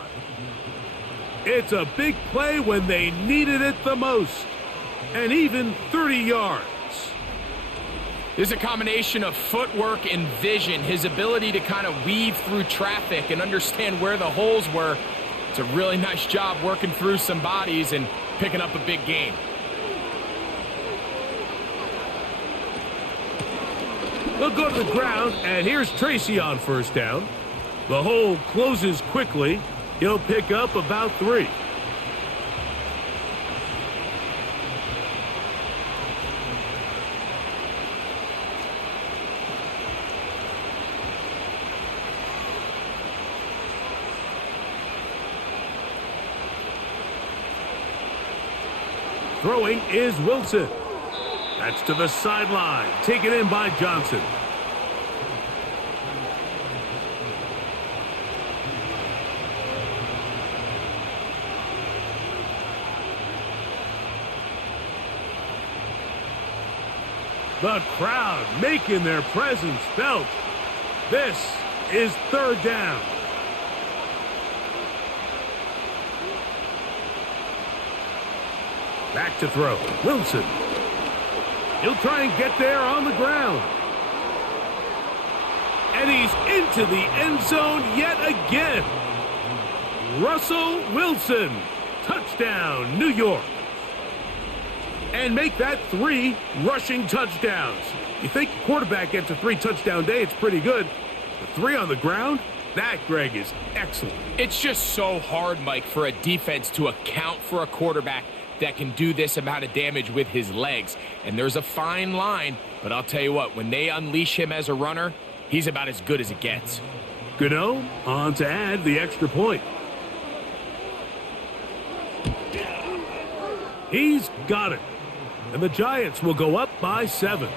It's a big play when they needed it the most. And even 30 yards. There's a combination of footwork and vision, his ability to kind of weave through traffic and understand where the holes were. It's a really nice job working through some bodies and picking up a big gain. They'll go to the ground, and here's Tracy on 1st down. The hole closes quickly. He'll pick up about 3. Throwing is Wilson. That's to the sideline. Taken in by Johnson. The crowd making their presence felt. This is third down. Back to throw. Wilson. He'll try and get there on the ground. And he's into the end zone yet again. Russell Wilson. Touchdown, New York. And make that 3 rushing touchdowns. You think a quarterback gets a 3-touchdown day, it's pretty good. But 3 on the ground? That, Greg, is excellent. It's just so hard, Mike, for a defense to account for a quarterback that can do this amount of damage with his legs. And there's a fine line, but I'll tell you what, when they unleash him as a runner, he's about as good as it gets. Gano on to add the extra point. He's got it. And the Giants will go up by 7.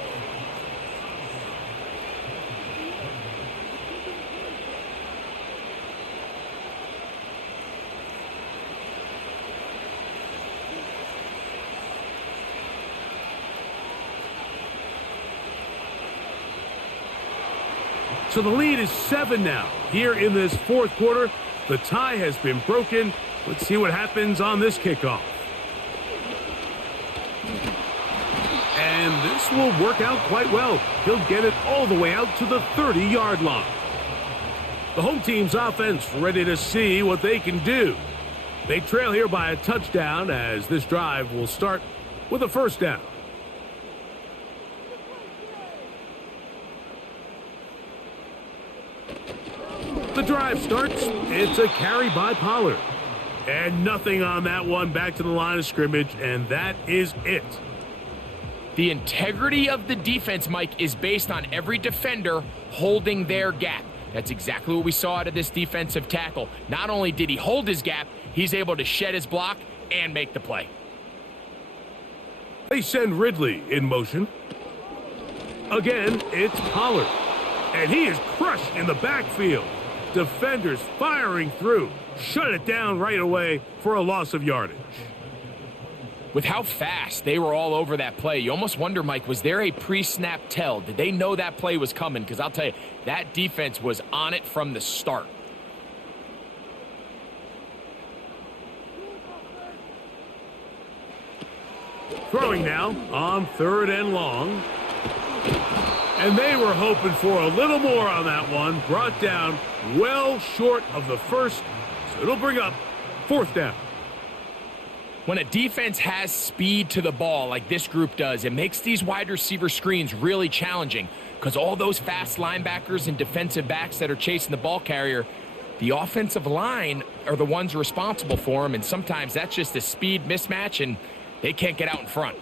So the lead is 7 now. Here in this fourth quarter, the tie has been broken. Let's see what happens on this kickoff. And this will work out quite well. He'll get it all the way out to the 30-yard line. The home team's offense ready to see what they can do. They trail here by a touchdown as this drive will start with a first down. The drive starts. It's a carry by Pollard. And nothing on that one, back to the line of scrimmage, and that is it. The integrity of the defense, Mike, is based on every defender holding their gap. That's exactly what we saw out of this defensive tackle. Not only did he hold his gap, he's able to shed his block and make the play. They send Ridley in motion. Again, it's Pollard. And he is crushed in the backfield. Defenders firing through. Shut it down right away for a loss of yardage. With how fast they were all over that play, you almost wonder, Mike, was there a pre-snap tell? Did they know that play was coming? Because I'll tell you, that defense was on it from the start. Throwing now on 3rd and long. And they were hoping for a little more on that one. Brought down well short of the first. So it'll bring up 4th down. When a defense has speed to the ball like this group does, it makes these wide receiver screens really challenging because all those fast linebackers and defensive backs that are chasing the ball carrier, the offensive line are the ones responsible for them, and sometimes that's just a speed mismatch, and they can't get out in front.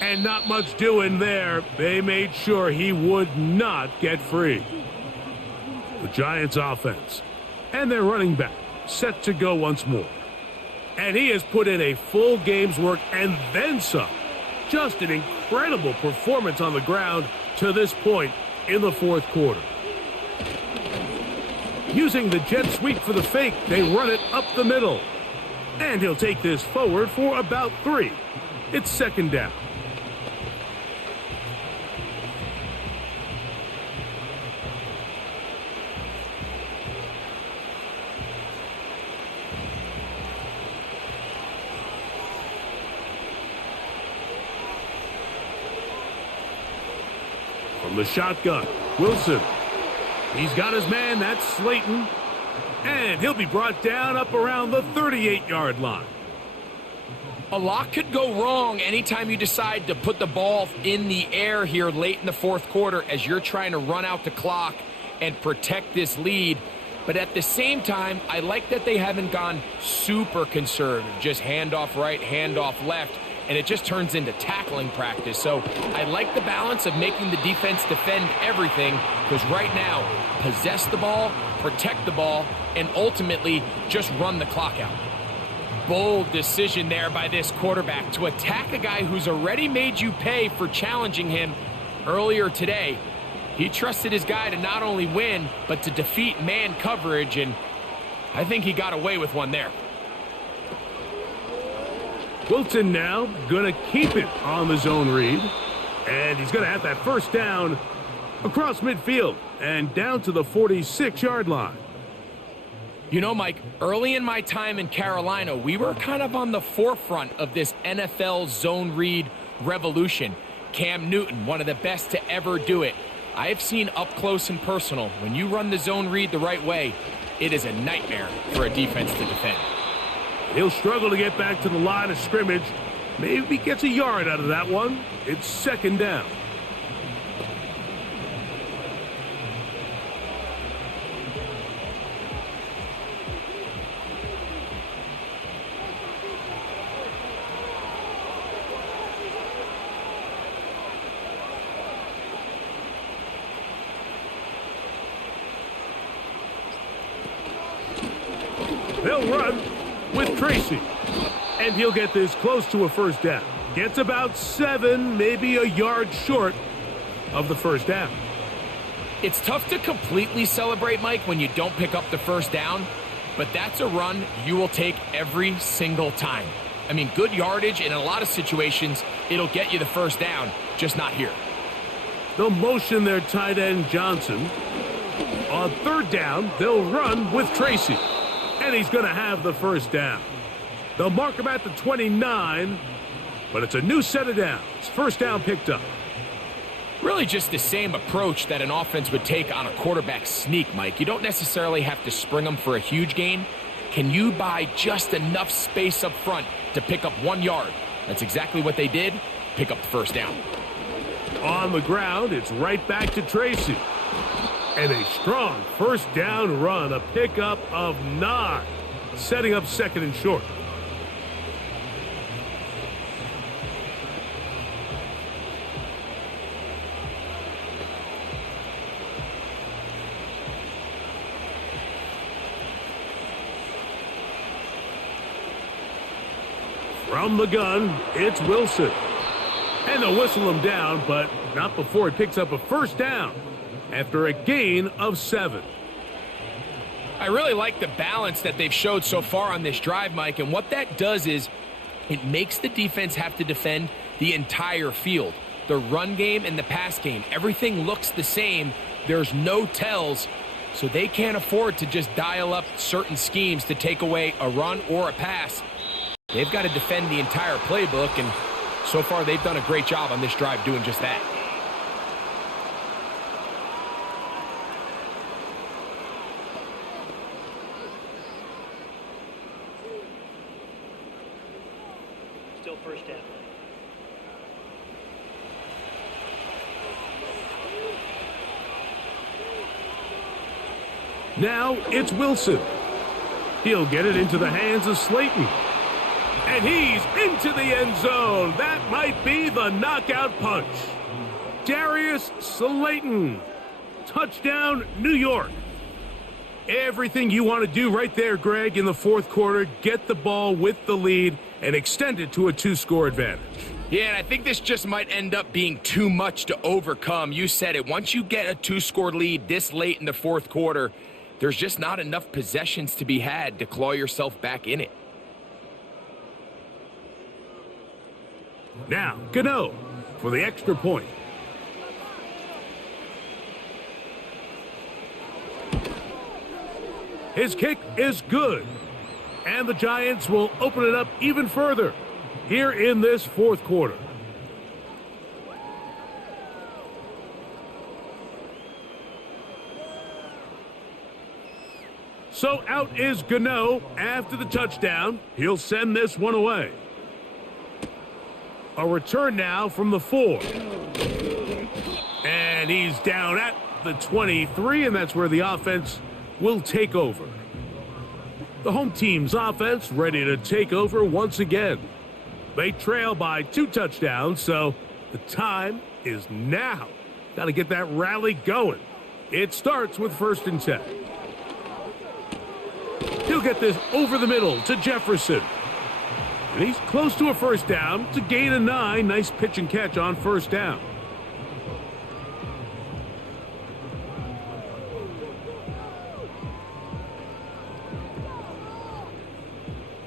And not much doing there. They made sure he would not get free. The Giants offense and their running back set to go once more. And he has put in a full game's work and then some. Just an incredible performance on the ground to this point in the fourth quarter. Using the jet sweep for the fake, they run it up the middle. And he'll take this forward for about 3. It's 2nd down. From the shotgun, Wilson. He's got his man, that's Slayton. And he'll be brought down up around the 38-yard line. A lot could go wrong anytime you decide to put the ball in the air here late in the fourth quarter as you're trying to run out the clock and protect this lead. But at the same time, I like that they haven't gone super conservative, just handoff right, handoff left, and it just turns into tackling practice. So I like the balance of making the defense defend everything, because right now, possess the ball, protect the ball, and ultimately just run the clock out. bold decision there by this quarterback to attack a guy who's already made you pay for challenging him earlier today. He trusted his guy to not only win, but to defeat man coverage, and I think he got away with one there. Wilson now going to keep it on the zone read, and he's going to have that first down across midfield and down to the 46-yard line. You know, Mike, early in my time in Carolina, we were kind of on the forefront of this NFL zone read revolution. Cam Newton, one of the best to ever do it. I have seen up close and personal, when you run the zone read the right way, it is a nightmare for a defense to defend. He'll struggle to get back to the line of scrimmage. Maybe gets a yard out of that one. It's second down. They'll run with Tracy, and he'll get this close to a first down. Gets about 7, maybe a yard short of the first down. It's tough to completely celebrate, Mike, when you don't pick up the first down, but that's a run you will take every single time. I mean, good yardage, and in a lot of situations, it'll get you the first down, just not here. They'll motion their tight end Johnson. On third down, they'll run with Tracy, and he's going to have the first down. They'll mark him at the 29, but it's a new set of downs. First down picked up. Really just the same approach that an offense would take on a quarterback sneak, Mike. You don't necessarily have to spring them for a huge gain. Can you buy just enough space up front to pick up 1 yard? That's exactly what they did. Pick up the first down. On the ground, it's right back to Tracy. And a strong first down run, a pickup of 9, setting up second and short. From the gun, it's Wilson. And they'll whistle him down, but not before he picks up a first down after a gain of 7. I really like the balance that they've showed so far on this drive, Mike, and what that does is it makes the defense have to defend the entire field. The run game and the pass game, everything looks the same. There's no tells, so they can't afford to just dial up certain schemes to take away a run or a pass. They've got to defend the entire playbook, and so far they've done a great job on this drive doing just that. Still first down. Now it's Wilson. He'll get it into the hands of Slayton. And he's into the end zone. That might be the knockout punch. Darius Slayton. Touchdown, New York. Everything you want to do right there, Greg, in the fourth quarter. Get the ball with the lead and extend it to a 2-score advantage. Yeah, and I think this just might end up being too much to overcome. You said it. Once you get a 2-score lead this late in the fourth quarter, there's just not enough possessions to be had to claw yourself back in it. Now, Gano for the extra point. His kick is good. And the Giants will open it up even further here in this fourth quarter. So out is Gano after the touchdown. He'll send this one away. A return now from the 4. And he's down at the 23, and that's where the offense will take over. The home team's offense ready to take over once again. They trail by 2 touchdowns, so the time is now. Got to get that rally going. It starts with 1st and 10. He'll get this over the middle to Jefferson. And he's close to a first down. It's a gain of 9. Nice pitch and catch on first down.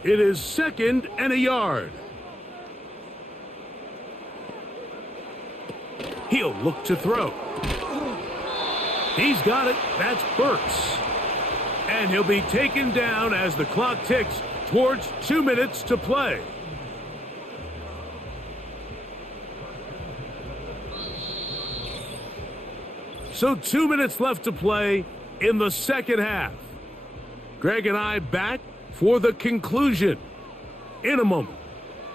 It is 2nd and a yard. He'll look to throw. He's got it. That's Burks. And he'll be taken down as the clock ticks towards 2 minutes to play. So 2 minutes left to play in the second half. Greg and I back for the conclusion in a moment.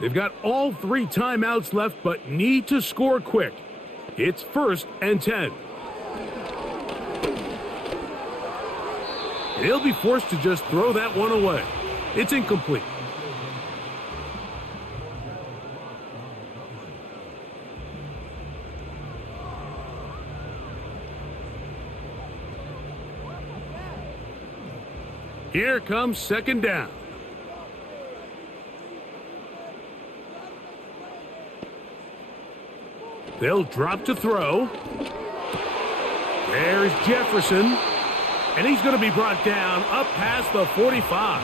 They've got all 3 timeouts left, but need to score quick. It's 1st and 10. He'll be forced to just throw that one away. It's incomplete. Here comes 2nd down. They'll drop to throw. There's Jefferson. And he's going to be brought down up past the 45.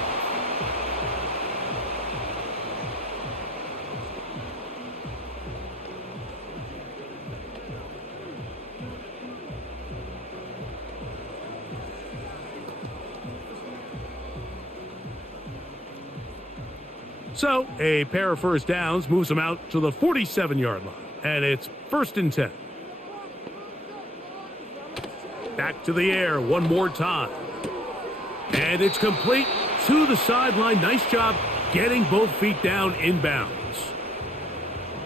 So a pair of first downs moves them out to the 47-yard line. And it's 1st and 10. Back to the air one more time. And it's complete to the sideline. Nice job getting both feet down inbounds.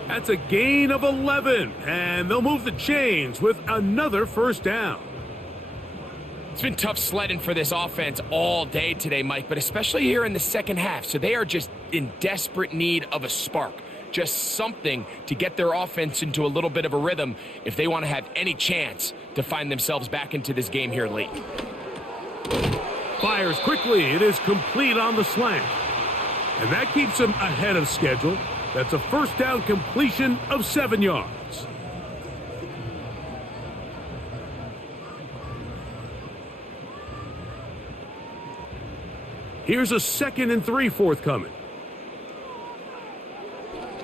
That's a gain of 11. And they'll move the chains with another first down. It's been tough sledding for this offense all day today, Mike, but especially here in the second half. So they are just in desperate need of a spark. Just something to get their offense into a little bit of a rhythm if they want to have any chance to find themselves back into this game here late. Fires quickly. It is complete on the slant. And that keeps them ahead of schedule. That's a first down completion of 7 yards. Here's a 2nd and 3 forthcoming.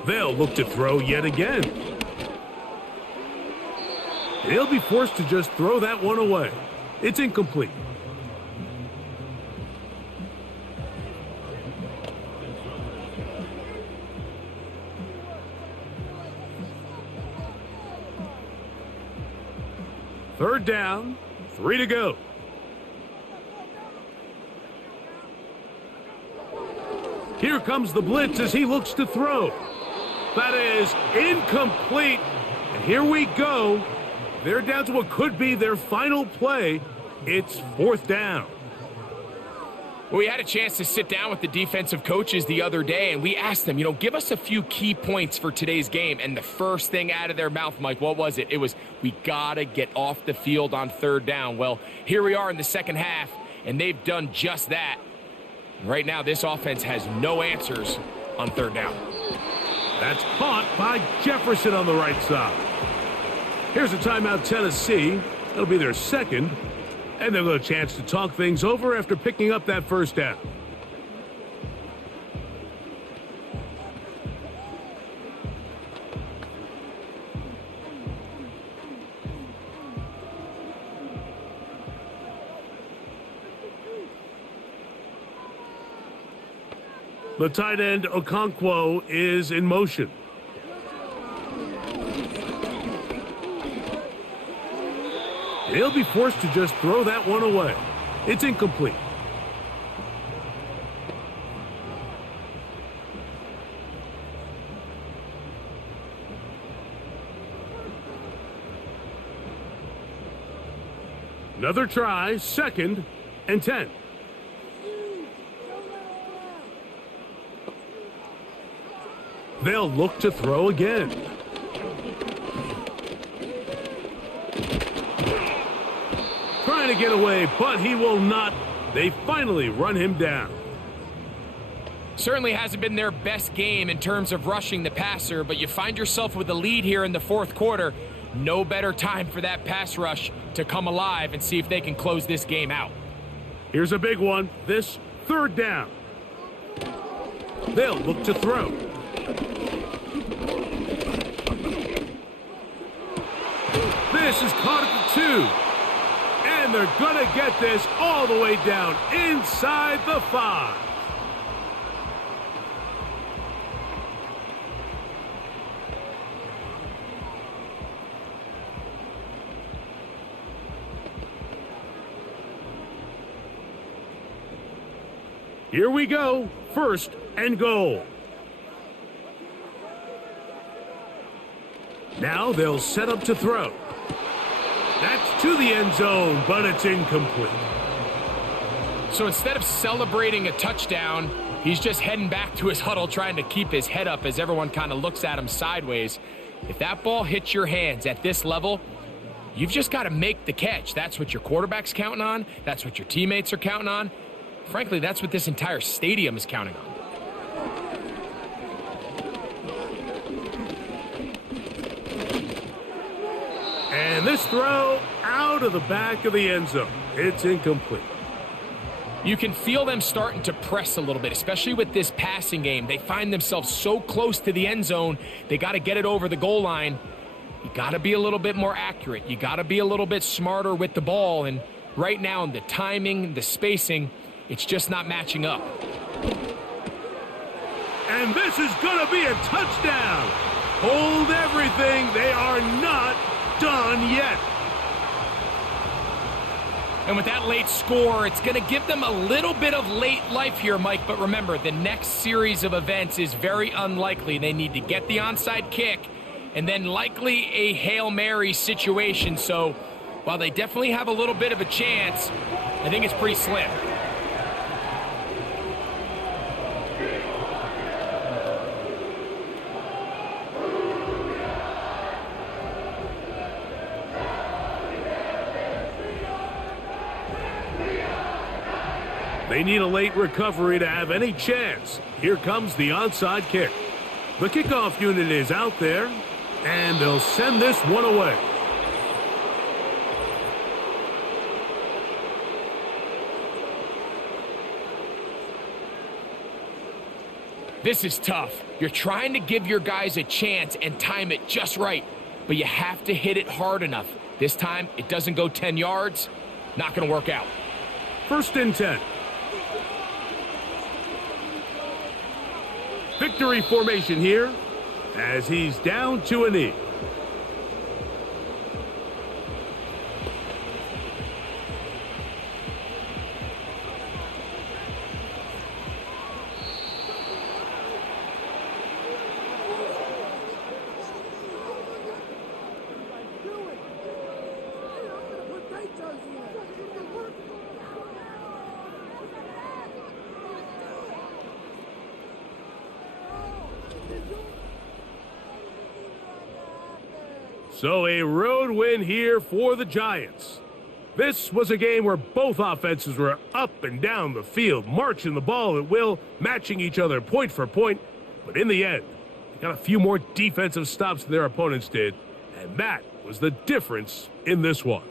They'll look to throw yet again. He'll be forced to just throw that one away. It's incomplete. Third down, 3 to go. Here comes the blitz as he looks to throw. That is incomplete. And here we go. They're down to what could be their final play. It's 4th down. Well, we had a chance to sit down with the defensive coaches the other day, and we asked them, give us a few key points for today's game. And the first thing out of their mouth, Mike, what was it? It was, we got to get off the field on 3rd down. Well, here we are in the second half, and they've done just that. Right now, this offense has no answers on 3rd down. That's caught by Jefferson on the right side. Here's a timeout, Tennessee. That'll be their 2nd. And they'll have a chance to talk things over after picking up that first down. The tight end, Okonkwo, is in motion. He'll be forced to just throw that one away. It's incomplete. Another try, 2nd and 10. They'll look to throw again. Trying to get away, but he will not. They finally run him down. Certainly hasn't been their best game in terms of rushing the passer, but you find yourself with a lead here in the fourth quarter. No better time for that pass rush to come alive and see if they can close this game out. Here's a big one. This third down. They'll look to throw. This is caught at the 2. And they're going to get this all the way down inside the 5. Here we go. First and goal. Now they'll set up to throw. That's to the end zone, but it's incomplete. So instead of celebrating a touchdown, he's just heading back to his huddle trying to keep his head up as everyone kind of looks at him sideways. If that ball hits your hands at this level, you've just got to make the catch. That's what your quarterback's counting on. That's what your teammates are counting on. Frankly, that's what this entire stadium is counting on. And this throw out of the back of the end zone. It's incomplete. You can feel them starting to press a little bit, especially with this passing game. They find themselves so close to the end zone, they got to get it over the goal line. You got to be a little bit more accurate. You got to be a little bit smarter with the ball. And right now, the timing, the spacing, it's just not matching up. And this is going to be a touchdown. Hold everything. They are not done yet. And with that late score, it's going to give them a little bit of late life here, Mike. But remember, the next series of events is very unlikely. They need to get the onside kick and then likely a Hail Mary situation. So while they definitely have a little bit of a chance, I think it's pretty slim. They need a late recovery to have any chance. Here comes the onside kick. The kickoff unit is out there, and they'll send this one away. This is tough. You're trying to give your guys a chance and time it just right, but you have to hit it hard enough. This time, it doesn't go 10 yards. Not going to work out. First and 10. Victory formation here as he's down to a knee. So a road win here for the Giants. This was a game where both offenses were up and down the field, marching the ball at will, matching each other point for point. But in the end, they got a few more defensive stops than their opponents did, and that was the difference in this one.